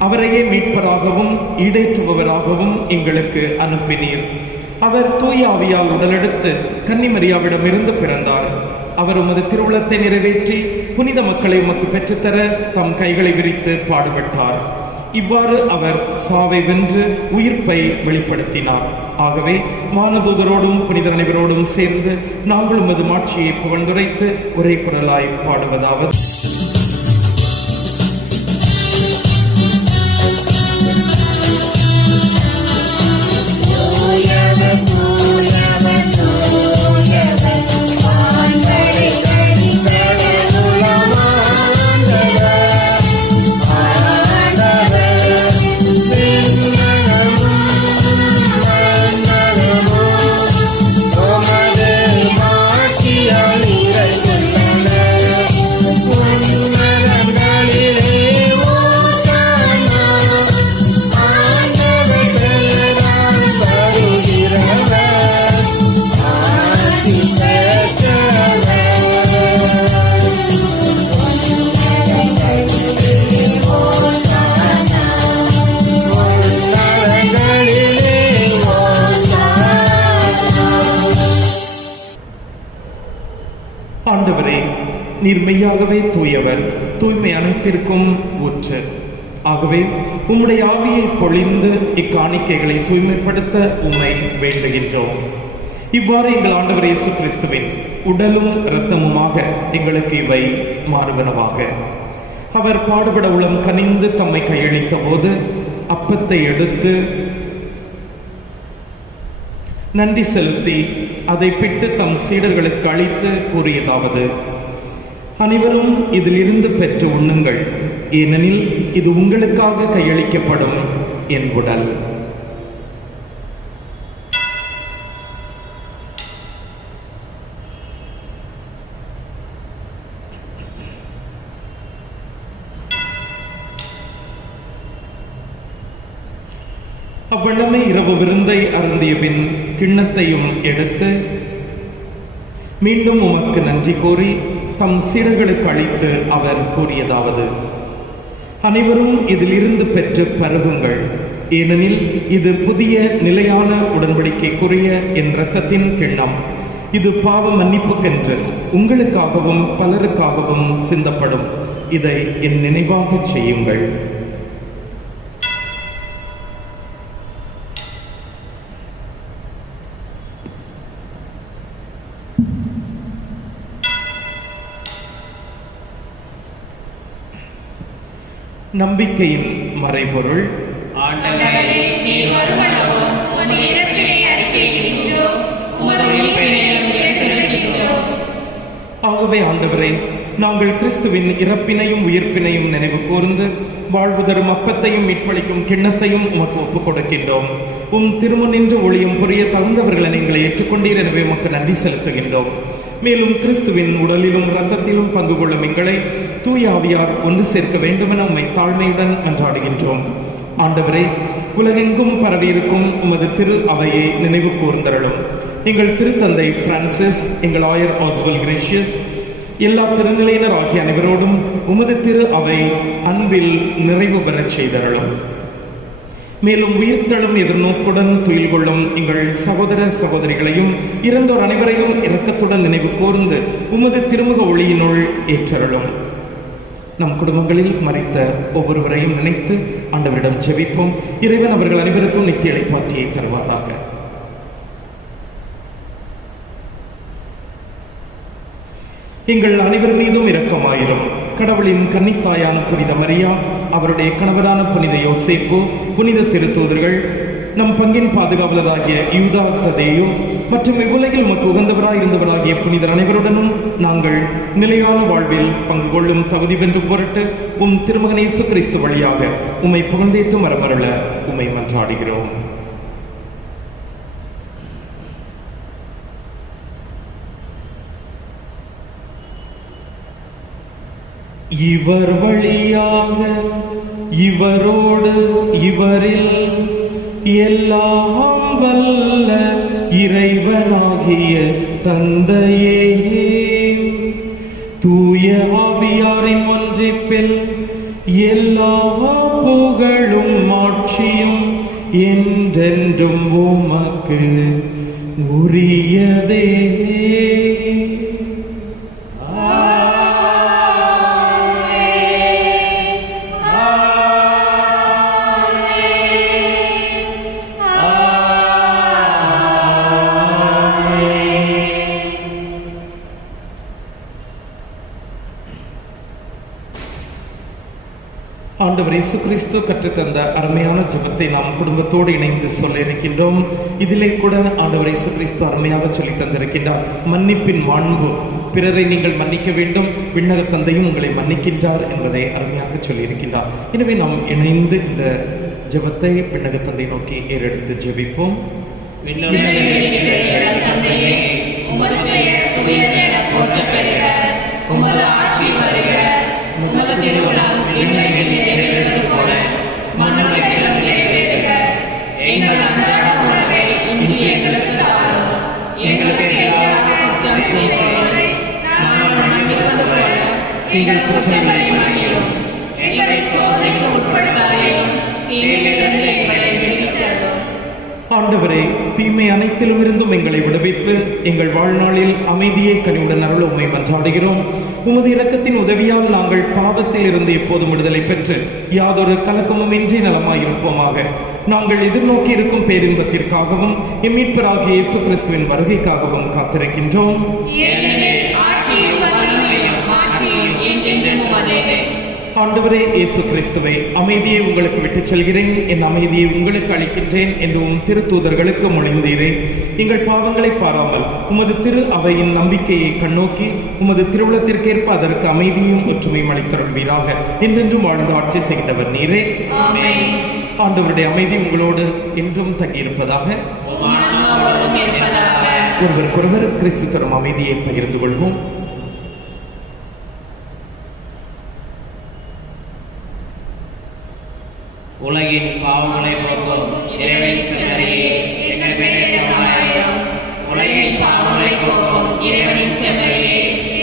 அவரையே மீட்பராகவும் ஈடேற்றுபவராகவும் எங்களுக்கு அனுப்பினீர். அவர் தூய ஆவியால் உடலெடுத்து கன்னிமரியாவிடமிருந்து பிறந்தார். அவர் உமது திருவுளத்தை நிறைவேற்றி புனித மக்களை உமக்கு பெற்றுத்தர தம் கைகளை விரித்து பாடுபட்டார். இவ்வாறு அவர் சாவை வென்று உயிர்ப்பை வெளிப்படுத்தினார். ஆகவே வானதூதரோடும் புனிதர் அனைவரோடும் சேர்ந்து நாங்கள் உமது மாட்சியை புகழ்ந்துரைத்து ஒரே குரலாய் பாடுவதாவது: மாட்சியால் நிறைந்துள்ள ஆண்டவரே, நீர் மெய்யாகவே தூயவர், தூய்மை அனைத்திற்கும் ஊற்று. ஆகவே உம்முடைய ஆவியை பொழிந்து இக்காணிக்கைகளை தூய்மைப்படுத்த உம்மை வேண்டுகின்றோம். இவ்வாறு எங்கள் ஆண்டவர் இயேசு கிறிஸ்துவின் உடலும் இரத்தமுமாக எங்களுக்கு இவை மாறுவனவாக. அவர் பாடுபட உளம் கனிந்து தம்மை கையளித்த போது அப்பத்தை எடுத்து நன்றி செலுத்தி அதை பிட்டு தம் சீடர்களுக்கு அளித்து கூறியதாவது: அனைவரும் இதிலிருந்து பெற்று உண்ணுங்கள், ஏனெனில் இது உங்களுக்காக கையளிக்கப்படும் என் உடல். அவ்வண்ணமே இரவு விருந்தை அருந்திய பின் கிண்ணத்தையும் எடுத்து மீண்டும் உமக்கு நன்றி கூறி தம் சீடர்களுக்கு அளித்து அவர் கூறியதாவது: அனைவரும் இதிலிருந்து பெற்று பருகுங்கள், ஏனெனில் இது புதிய நிலையான உடன்படிக்கைக்குரிய என் இரத்தத்தின் கிண்ணம். இது பாவ மன்னிப்புக்கென்று உங்களுக்காகவும் பலருக்காகவும் சிந்தப்படும். இதை என் நினைவாக செய்யுங்கள். நம்பிக்கையின் மறைபொருள். ஆண்டவரே, நீர் வருமளவும் உமது இறப்பினை அறிக்கையிடுகின்றோம், உமது உயிர்ப்பினையும் எடுத்துரைக்கின்றோம். ஆகவே ஆண்டவரே, நாங்கள் கிறிஸ்துவின் இறப்பினையும் உயிர்ப்பினையும் நினைவு கூர்ந்து வாழ்வு தரும் அப்பத்தையும் மீட்பளிக்கும் கிண்ணத்தையும் உமக்கு ஒப்புக் கொடுக்கின்றோம். உம் திருமுன்னின்று ஒளியும் புரிய தகுந்தவர்களை நீங்கள் ஏற்றுக்கொண்டீர், எனவே உமக்கு நன்றி செலுத்துகின்றோம். மேலும் கிறிஸ்துவின் உடலிலும் இரத்தத்திலும் பங்கு கொள்ளும் எங்களை தூய ஆவியார் ஒன்று சேர்க்க வேண்டுமென உம்மை தாழ்மையுடன் மன்றாடுகின்றோம். ஆண்டவரே, உலகெங்கும் பரவியிருக்கும் உமது திரு அவையை நினைவு கூர்ந்தருளும். எங்கள் திருத்தந்தை பிரான்சிஸ், எங்கள் ஆயர் ஆஸ்வல் கிரேஷியஸ், எல்லா திருநிலையினர் ஆகிய அனைவரோடும் உமது திரு அவை அன்பில் நிறைவு பெறச் செய்தருளும். மேலும் உயிர்த்தெழும் எதிர்நோக்குடன் துயில் கொள்ளும் எங்கள் சகோதர சகோதரிகளையும் இறந்தோர் அனைவரையும் இரக்கத்துடன் நினைவு கூர்ந்து உமது திருமுக ஒளியினுள் ஏற்றருளும். நம் குடும்பங்களில் மரித்த ஒவ்வொருவரையும் நினைத்து ஆண்டவரிடம் ஜெபிப்போம். இறைவன் அவர்கள் அனைவருக்கும் நித்திய இளைப்பாற்றியை தருவாராக. எங்கள் அனைவர் மீதும் இரக்கமாயிரும். கடவுளின் கன்னித்தாயான புனித மரியா, அவருடைய கணவரான புனித யோசேப்பு, புனித திருத்தூதர்கள், நம் பங்கின் பாதுகாவலராகிய யூதா ததேயு மற்றும் இவ்வுலகில் உமக்கு உகந்தவராய் இருந்தவராகிய புனிதர் அனைவருடனும் நாங்கள் நிலையான வாழ்வில் பங்கு கொள்ளும் தகுதி வென்று பொருட்டு உம் திருமகன் இயேசு கிறிஸ்து வழியாக உம்மை புகழ்ந்தேத்து மரமருள உம்மை மன்றாடுகிறோம். இவர் வழியாக இவரோடு இவரில் எல்லாம் வல்ல இறைவனாகிய தந்தையே, தூய ஆவியாரின் ஒன்றிப்பில் எல்லா புகழும் ஆட்சியும் என்றென்றும் உமக்கு உரியதே. ஆண்டவர் இயேசு கிறிஸ்து கற்றுத்தந்த அருமையான ஜெபத்தை நாம் குடும்பத்தோடு இணைந்து சொல்ல இருக்கின்றோம். இதிலே கூட ஆண்டவர் இயேசு கிறிஸ்து அருமையாக சொல்லி தந்திருக்கின்றார். மன்னிப்பின் மாண்பு, பிறரை நீங்கள் மன்னிக்க வேண்டும், விண்ணக தந்தையும் உங்களை மன்னிக்கின்றார் என்பதை அருமையாக சொல்லியிருக்கின்றார். எனவே நாம் இணைந்து இந்த ஜெபத்தை விண்ணக தந்தை நோக்கி ஏறெடுத்து ஜெபிப்போம். ஆண்டவரே, தீமை அனைத்திலும் இருந்தும் எங்களை விடுவித்து எங்கள் வாழ்நாளில் அமைதியை கனிவுடன் அருள உம்மை மன்றாடுகிறோம். உமது இரக்கத்தின் உதவியால் நாங்கள் பாவத்தில் இருந்து எப்போதும் விடுதலை பெற்று யாதொரு கலக்கமும் இன்றி நலமாயிருப்போமாக. நாங்கள் எதிர்நோக்கி இருக்கும் பேரின்பத்திற்காகவும் எம் மீட்பராகிய இயேசு கிறிஸ்துவின் வருகைக்காகவும் காத்திருக்கின்றோம். ஆண்டவரே இயேசு கிறிஸ்துவை, அமைதியை உங்களுக்கு விட்டுச் செல்கிறேன், என் அமைதியை உங்களுக்கு அளிக்கின்றேன் என்று உம் திருத்தூதர்களுக்கு மொழிந்தீரே. எங்கள் பாவங்களை பாராமல் உமது திரு அவையின் நம்பிக்கையை கண்ணோக்கி உமது திருவுளத்திற்கேற்ப அதற்கு அமைதியும் ஒற்றுமையும் அளித்தருள்வீராக. என்றென்றும் வாழ்ந்து ஆட்சி செய்கின்றவர் நீரே. ஆண்டவருடைய அமைதி உங்களோடு என்றும் தங்கியிருப்பதாக. ஒருவருக்கொருவர் கிறிஸ்து தரும் அமைதியை பகிர்ந்து கொள்வோம். உலகின் பாவங்களை போக்கும் இறைவனின் செம்மறியே, எங்கள் மேல் இரக்கமாயிரும். உலகின் பாவங்களை போக்கும் இறைவனின் செம்மறியே,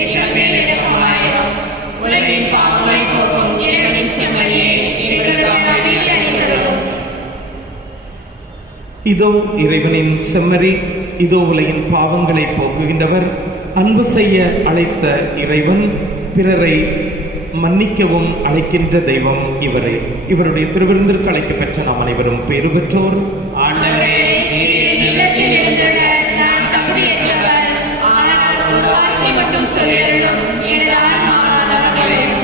எங்கள் மேல் இரக்கமாயிரும். உலகின் பாவங்களை போக்கும் இறைவனின் செம்மறியே, எங்களுக்கு அமைதி அளித்தருளும். இதோ இறைவனின் செம்மறி, இதோ உலகின் பாவங்களை போக்குகின்றவர். அன்பு செய்ய அழைத்த இறைவன் பிறரை மன்னிக்கவும் அழைக்கின்ற தெய்வம் இவரே. இவருடைய திருவிருந்திற்கு அழைக்க பெற்ற நாம் அனைவரும் பேறு பெற்றோர். ஆண்டவரே, நீர் இல்லத்தில் எழுந்துள்ள நான் தகுதியற்றவர், ஆனால் ஒரு வார்த்தை மட்டும் சொல்லியருளும், எனது ஆன்மா நலமடையும்.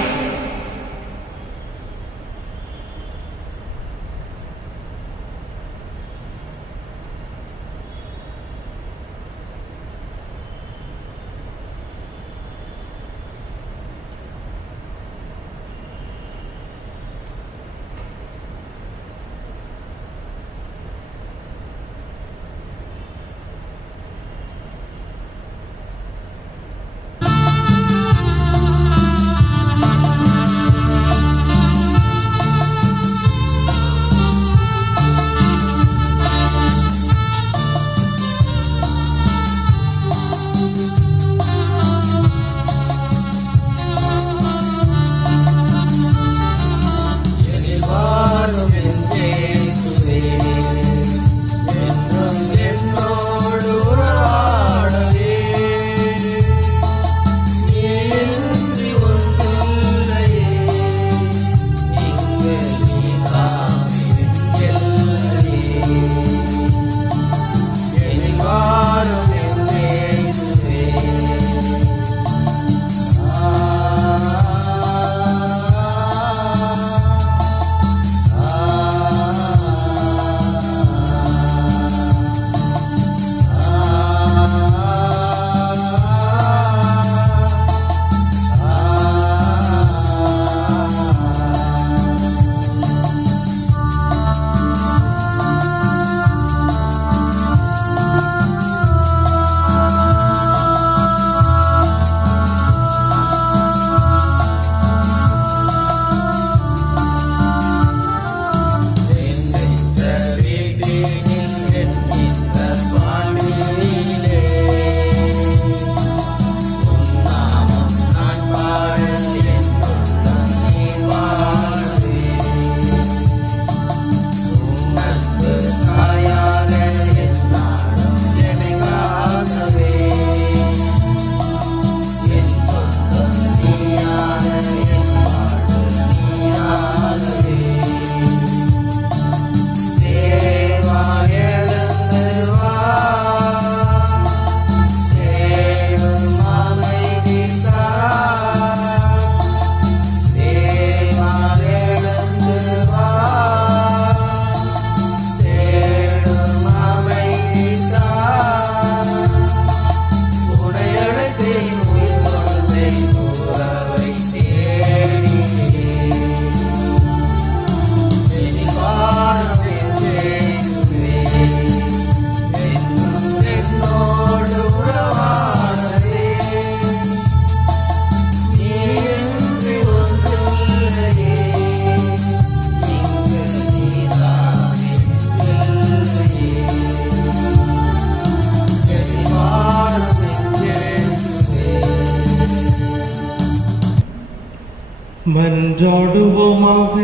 மன்றாடுவோமாக.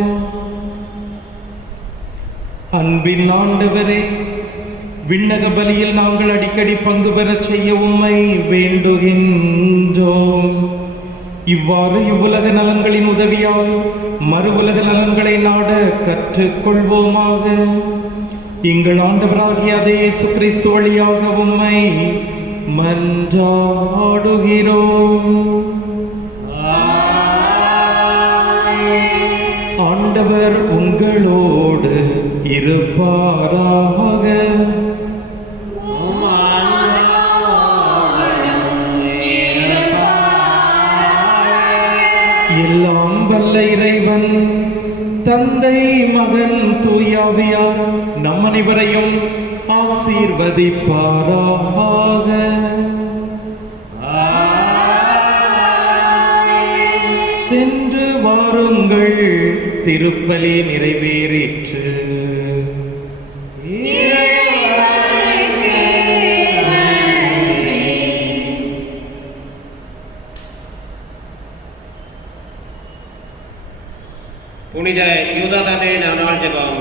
அன்பின் ஆண்டவரே, விண்ணக பலியில் நாங்கள் அடிக்கடி பங்கு பெறச் செய்ய உம்மை வேண்டுகின்றோம். இவ்வாறு இவ்வுலக நலன்களின் உதவியால் மறு உலக நலன்களை நாட கற்றுக்கொள்வோமாக. எங்கள் ஆண்டவராகிய அதே இயேசு கிறிஸ்து வழியாக உம்மை மன்றாடுகிறோம். ஆண்டவர் உங்களோடு இருப்பாராக. எல்லாம் வல்ல இறைவன் தந்தை மகன் தூயாவியார் நம் அனைவரையும் ஆசீர்வதிப்பாராக. சென்று வாருங்கள், திருப்பலி நிறைவேறிற்று. புனித யூதா ததேவின் நவநாள் ஜெபம்.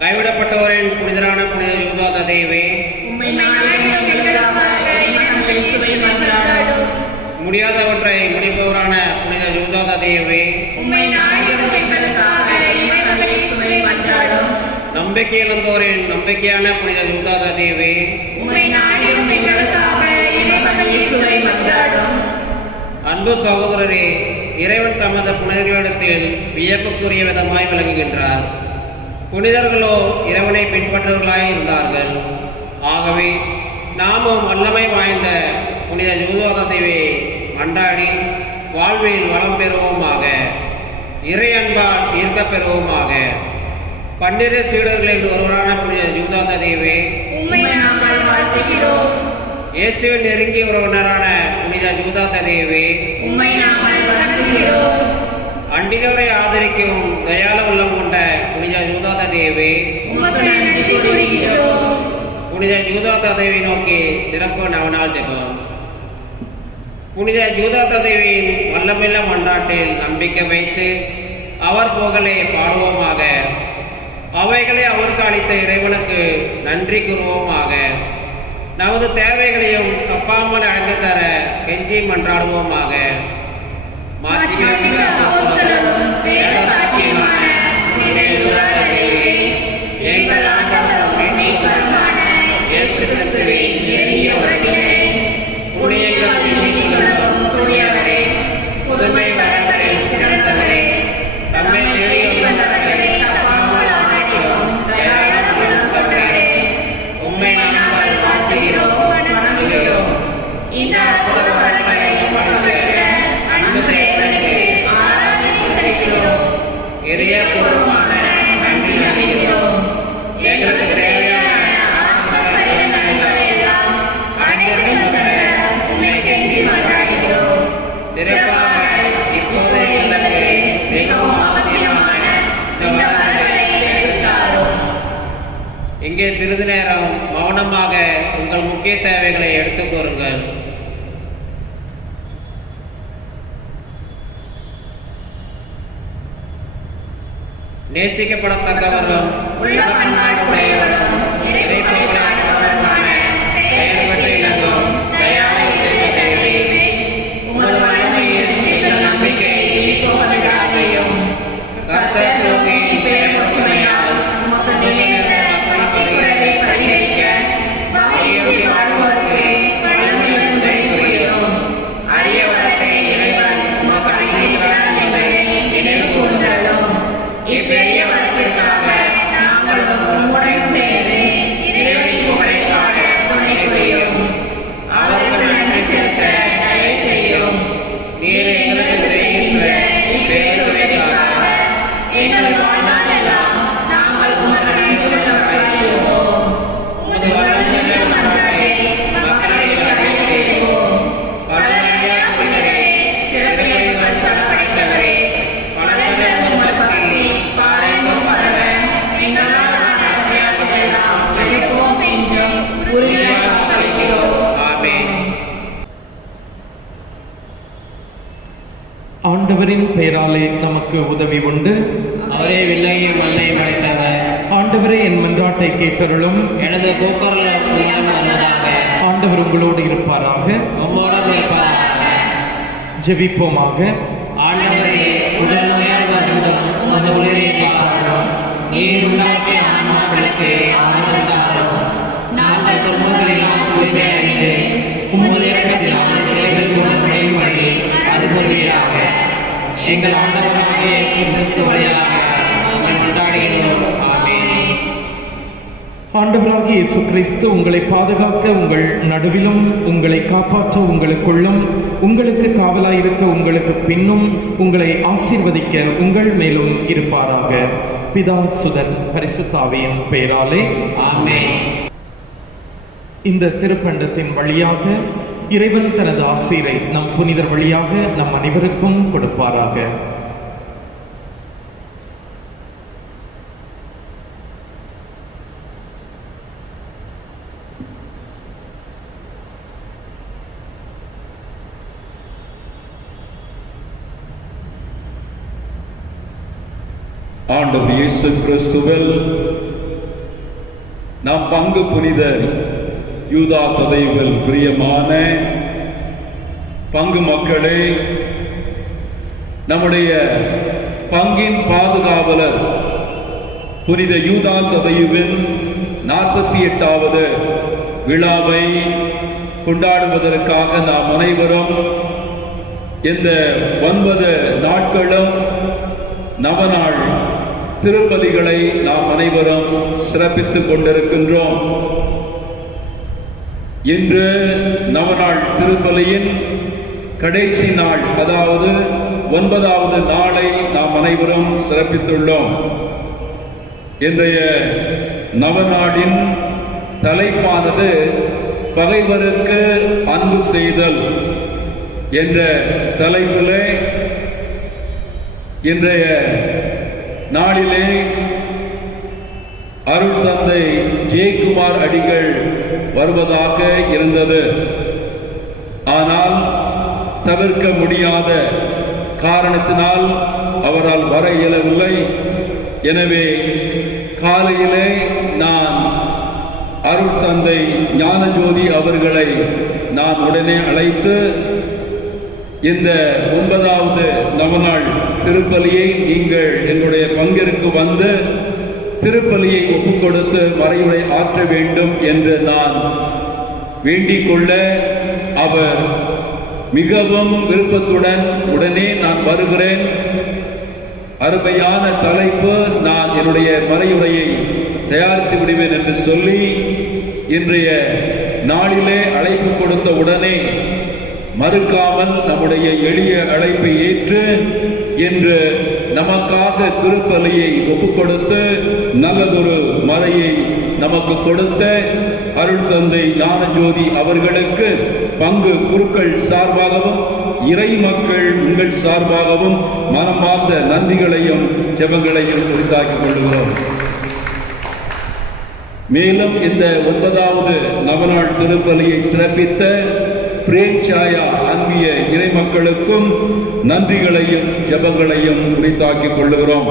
கைவிடப்பட்டோரின் புனிதரான புனித யூதா ததேவே, முடியாதவற்றை முடிப்பவரான புனித யூதா ததேவே, நம்பிக்கை இழந்தோரின் நம்பிக்கையான புனித யூதா ததேவே, அன்பு சகோதரரே, இறைவன் தமது புனிதர்களிடத்தில் வியப்புக்குரிய விதமாய் விளங்குகின்றார். புனிதர்களோ இறைவனை பின்பற்றவர்களாய் இருந்தார்கள். ஆகவே நாமும் வல்லமை வாய்ந்த புனித யூதா ததேவை மன்றாடி வாழ்வில் வளம் பெறுவோமாக, இறை அன்பால் ஈர்க்க பெறுவோமாக. 12 சீடர்களில் ஒருவரான புனித யூதா ததேவை, இயேசுவின் நெருங்கிய உறவினரான புனித யூதா ததேவை, அண்டினவரை ஆதரிக்கும் தயால உள்ளம் கொண்ட புனித யூதா ததேவை, புனித யூதா ததேவை நோக்கி சிறப்பு நவநாள் ஜெபம். புனித யூதா ததேவின் வல்லமில்ல மன்றாட்டில் நம்பிக்கை வைத்து அவர் புகழை பாடுவோமாக. அவைகளை அவருக்கு அளித்த இறைவனுக்கு நன்றி கூறுவோமாக. நமது தேவைகளையும் தப்பாமல் அடைந்து தர கெஞ்சி மன்றாடுவோமாக. எங்கள் ஆண்டவரும் மீட்பருமான இயேசு கிறிஸ்துவின் நெருங்கிய உறவினரே, புனிதங்கள் நீதிகளும் தூயவரே, புதுமை வரங்களில் சிறந்தவரே, தம்மை தேடி வந்தவர்களை தப்பாமல் ஆதரிக்கும் தயாள உள்ளம் கொண்டவரே, உம்மை நாங்கள் வாழ்த்துகிறோம், வணங்குகிறோம். இந்த அற்புத வரங்களை படைத்த அன்பு தேவனுக்கு ஆராதனை செலுத்துகிறோம். இதயபூர்வமான நன்றி நல்கிறோம். எங்களுக்கு தேவையான ஆத்மசரீரங்களை எல்லாம் அடைந்து தந்த உம்மை கெஞ்சி மன்றாடுகிறோம். சிறப்பாக இப்போது எங்களுக்கு மிகவும் அவசியமான இந்த வரங்களை எடுத்தாரும். இங்கே சிறிது நேரம் மௌனமாக உங்கள் முக்கிய தேவைகளை எடுத்துக் கூறுங்கள். நேசிக்கப்படத்தக்கவர்களும் உள்ள பண்பாடுடையவர்களும் இறைப்பொருளானவருமான பெயர் பெற்ற இலங்கும் தயாளை தேவை, உமது வல்லமையில் எங்கள் நம்பிக்கை போவதாகவும் கர்த்தர் துரோகியின் பெயர் ஒற்றுமையால் உமக்கு நிலைநிறுத்த மக்கள் குறைவை பரிகரிக்க வகையோடு வாழ்வோருக்கு வல்லமையுடன் உதவி புரியும். அரிய வரத்தை இறைவன் உமக்கு அளிக்கிறார் என்பதை நினைவு கூர்ந்தள்ளும். இப்பெரிய வரத்திற்காக நாங்களும் உம்முடன் சேர்ந்து இறைவனின் புகழை பாட துணை புரியும். அவர்கள் நன்றி செலுத்த தயவு செய்யும். நீர் எங்களுக்கு செய்கின்ற இப்பேருதவிக்காக எங்கள் வாழ்நாளெல்லாம் நாங்கள் உமக்கு நன்றியுள்ளவர்களாயிருப்போம். உமது வல்லமையுள்ள மன்றாட்டை மக்களிடையே அடைய செய்வோம். பலரறியா புனிதரே, சிறப்பில் பல படைத்தவரே, பலரத பொதுமக்தி பாறைக்கும் பரவ எங்களால் ஆசையாசையெல்லாம் எடுப்போம் என்று உறுதியாக படைக்கிறோம். ஆமென். ஆண்டவரின் பெயராலே நமக்கு உதவி உண்டு. அவரே விண்ணையும் மண்ணையும் படைத்தவர். ஆண்டவரே, என் மன்றாட்டை கேட்டருளும். எனது கூக்குரல் நல்லதாக. ஆண்டவர் உங்களோடு இருப்பாராக. உம்மோடும் இருப்பாராக. ஜெபிப்போமாக. ஆண்டவரே, உடல் நோயால் வருந்தும் உமது உயிரை பாரும். நீர் உண்டாக்கிய ஆன்மாக்களுக்கு ஆறுதல் தாரும். நாங்கள் துன்பங்களினால் தூய்மை அடைந்து உமது இரக்கத்தினால் விரைவில் குணமடையும்படி அருள்புரிவீராக. எங்கள் ஆண்டவராகிய இயேசு கிறிஸ்து வழியாக நாங்கள் கொண்டாடுகிறோம். ஆமென். ஆண்டவராகிய இயேசு கிறிஸ்து உங்களை பாதுகாக்க உங்கள் நடுவிலும், உங்களை காப்பாற்ற உங்களுக்குள்ளும், உங்களுக்கு காவலாயிருக்க உங்களுக்கு பின்னும், உங்களை ஆசீர்வதிக்க உங்கள் மேலும் இருப்பாராக. பிதா, சுதன், பரிசுத்த ஆவியின் பெயராலே ஆமென். இந்த திருப்பண்டத்தின் வழியாக இறைவன் தனது ஆசீரை நம் புனிதர் வழியாக நம் அனைவருக்கும் கொடுப்பாராக. ஆண்டவர் இயேசு கிறிஸ்துவில் நாம் பங்கு புனிதர் யூதா ததைவில் பிரியமான பங்கு மக்களே, நம்முடைய பங்கின் பாதுகாவலர் புனித யூதா ததையுவின் 48வது விழாவை கொண்டாடுவதற்காக நாம் அனைவரும் இந்த 9 நாட்களும் நவநாள் திருப்பலிகளை நாம் அனைவரும் சிறப்பித்துக் கொண்டிருக்கின்றோம். இன்று நவநாள் திருப்பலியின் கடைசி நாள், அதாவது 9வது நாளை நாம் அனைவரும் சிறப்பித்துள்ளோம். இன்றைய நவநாளின் தலைப்பானது பகைவருக்கு அன்பு செய்தல் என்ற தலைப்பிலே இன்றைய நாளிலே அருள் தந்தை ஜெயக்குமார் அடிகள் வருவதாக இருந்தது. ஆனால் தவிர்க்க முடியாத காரணத்தினால் அவரால் வர இயலவில்லை. எனவே காலையிலே நான் அருள் தந்தை ஞானஜோதி அவர்களை நான் உடனே அழைத்து இந்த 9வது நவநாள் திருப்பலியை நீங்கள் என்னுடைய பங்கிற்கு வந்து திருப்பலியை ஒப்புக் கொடுத்து மறையுரை ஆற்ற வேண்டும் என்று நான் வேண்டிக் கொள்ள, அவர் மிகவும் விருப்பத்துடன் உடனே நான் வருகிறேன், அருமையான தலைப்பு, நான் என்னுடைய மறையுரையை தயாரித்து விடுவேன் என்று சொல்லி இன்றைய நாளிலே அழைப்பு கொடுத்த உடனே மறுக்காமல் நம்முடைய எளிய அழைப்பை ஏற்று இன்று நமக்காக திருப்பலியை ஒப்புக் கொடுத்து நல்லதொரு மறையை நமக்கு கொடுத்த அருள் தந்தை ஞானஜோதி அவர்களுக்கு பங்கு குருக்கள் சார்பாகவும் இறை மக்கள் உங்கள் சார்பாகவும் மனமார்ந்த நன்றிகளையும் ஜெபங்களையும் உரித்தாக்கிக் கொள்கிறோம். மேலும் இந்த 9வது நவநாள் திருப்பலியை சிறப்பித்த பிரேம்சாயா அன்பிய இறை மக்களுக்கும் நன்றிகளையும் ஜெபங்களையும் உரித்தாக்கிக் கொள்ளுகிறோம்.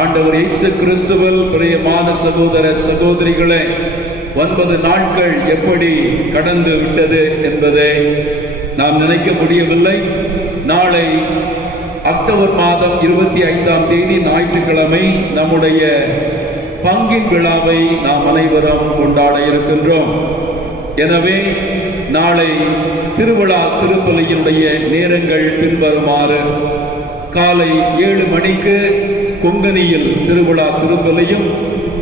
ஆண்டவர் இயேசு கிறிஸ்துவில் பிரியமான சகோதர சகோதரிகளே, 9 நாட்கள் எப்படி கடந்து விட்டது என்பதை நாம் நினைக்க முடியவில்லை. நாளை அக்டோபர் மாதம் 25ஆம் தேதி ஞாயிற்றுக்கிழமை நம்முடைய பங்கின் விழாவை நாம் அனைவரும் கொண்டாட இருக்கின்றோம். எனவே நாளை திருவிழா திருப்பலியினுடைய நேரங்கள் பின்வருமாறு: காலை 7 மணிக்கு கொங்கனியில் திருவிழா திருப்பலியும்,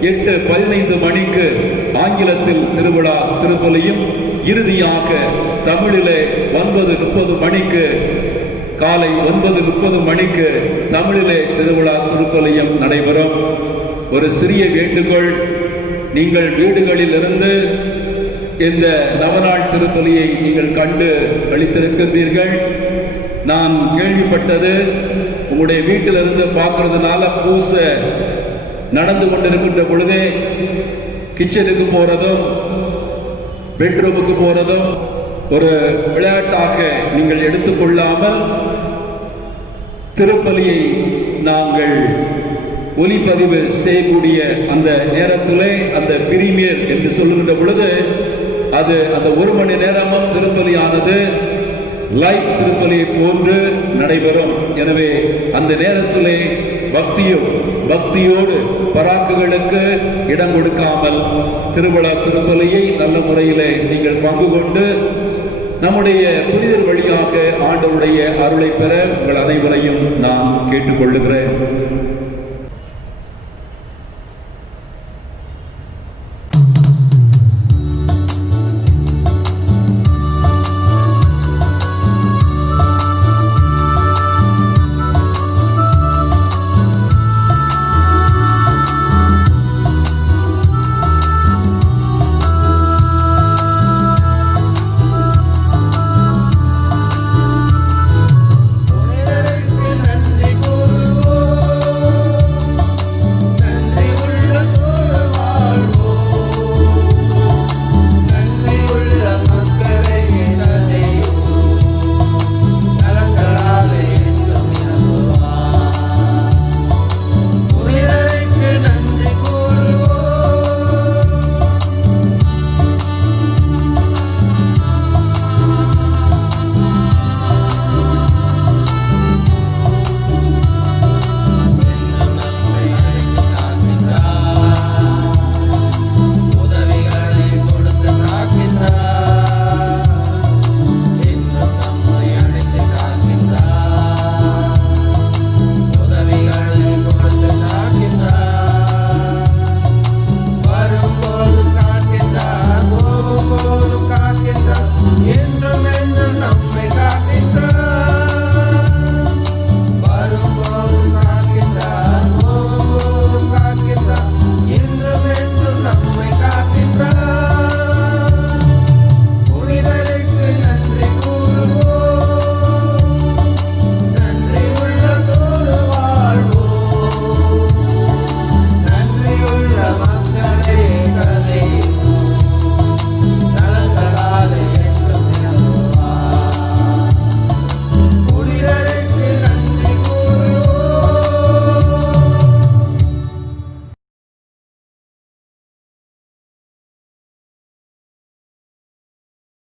8:15 மணிக்கு ஆங்கிலத்தில் திருவிழா திருப்பலியும், இறுதியாக தமிழிலே 9:30 மணிக்கு காலை 9:30 மணிக்கு தமிழிலே திருவிழா திருப்பலியும் நடைபெறும். ஒரு சிறிய வேண்டுகோள், நீங்கள் வீடுகளில் இருந்து இந்த நவநாள் திருப்பலியை நீங்கள் கண்டு அளித்திருக்கின்றீர்கள். நான் கேள்விப்பட்டது, உங்களுடைய வீட்டிலிருந்து பார்க்கறதுனால பூசை நடந்து கொண்டிருக்கின்ற பொழுதே கிச்சனுக்கு போறதும் பெட்ரூமுக்கு போறதும் ஒரு விளையாட்டாக நீங்கள் எடுத்துக்கொள்ளாமல் திருப்பலியை நாங்கள் ஒலிப்பதிவு செய்யக்கூடிய அந்த நேரத்திலே அந்த பிரீமியர் என்று சொல்லுகின்ற பொழுது அது அந்த 1 மணி நேரமும் திருப்பலியானது லைவ் திருப்பலியை போன்று நடைபெறும். எனவே அந்த நேரத்திலே பக்தியோடு பராக்குகளுக்கு இடம் கொடுக்காமல் திருவிழா திருப்பலியை நல்ல முறையிலே நீங்கள் பங்கு கொண்டு நம்முடைய புனிதர் வழியாக ஆண்டவருடைய அருளை பெற உங்கள் அனைவரையும் நான் கேட்டுக்கொள்ளுகிறேன்.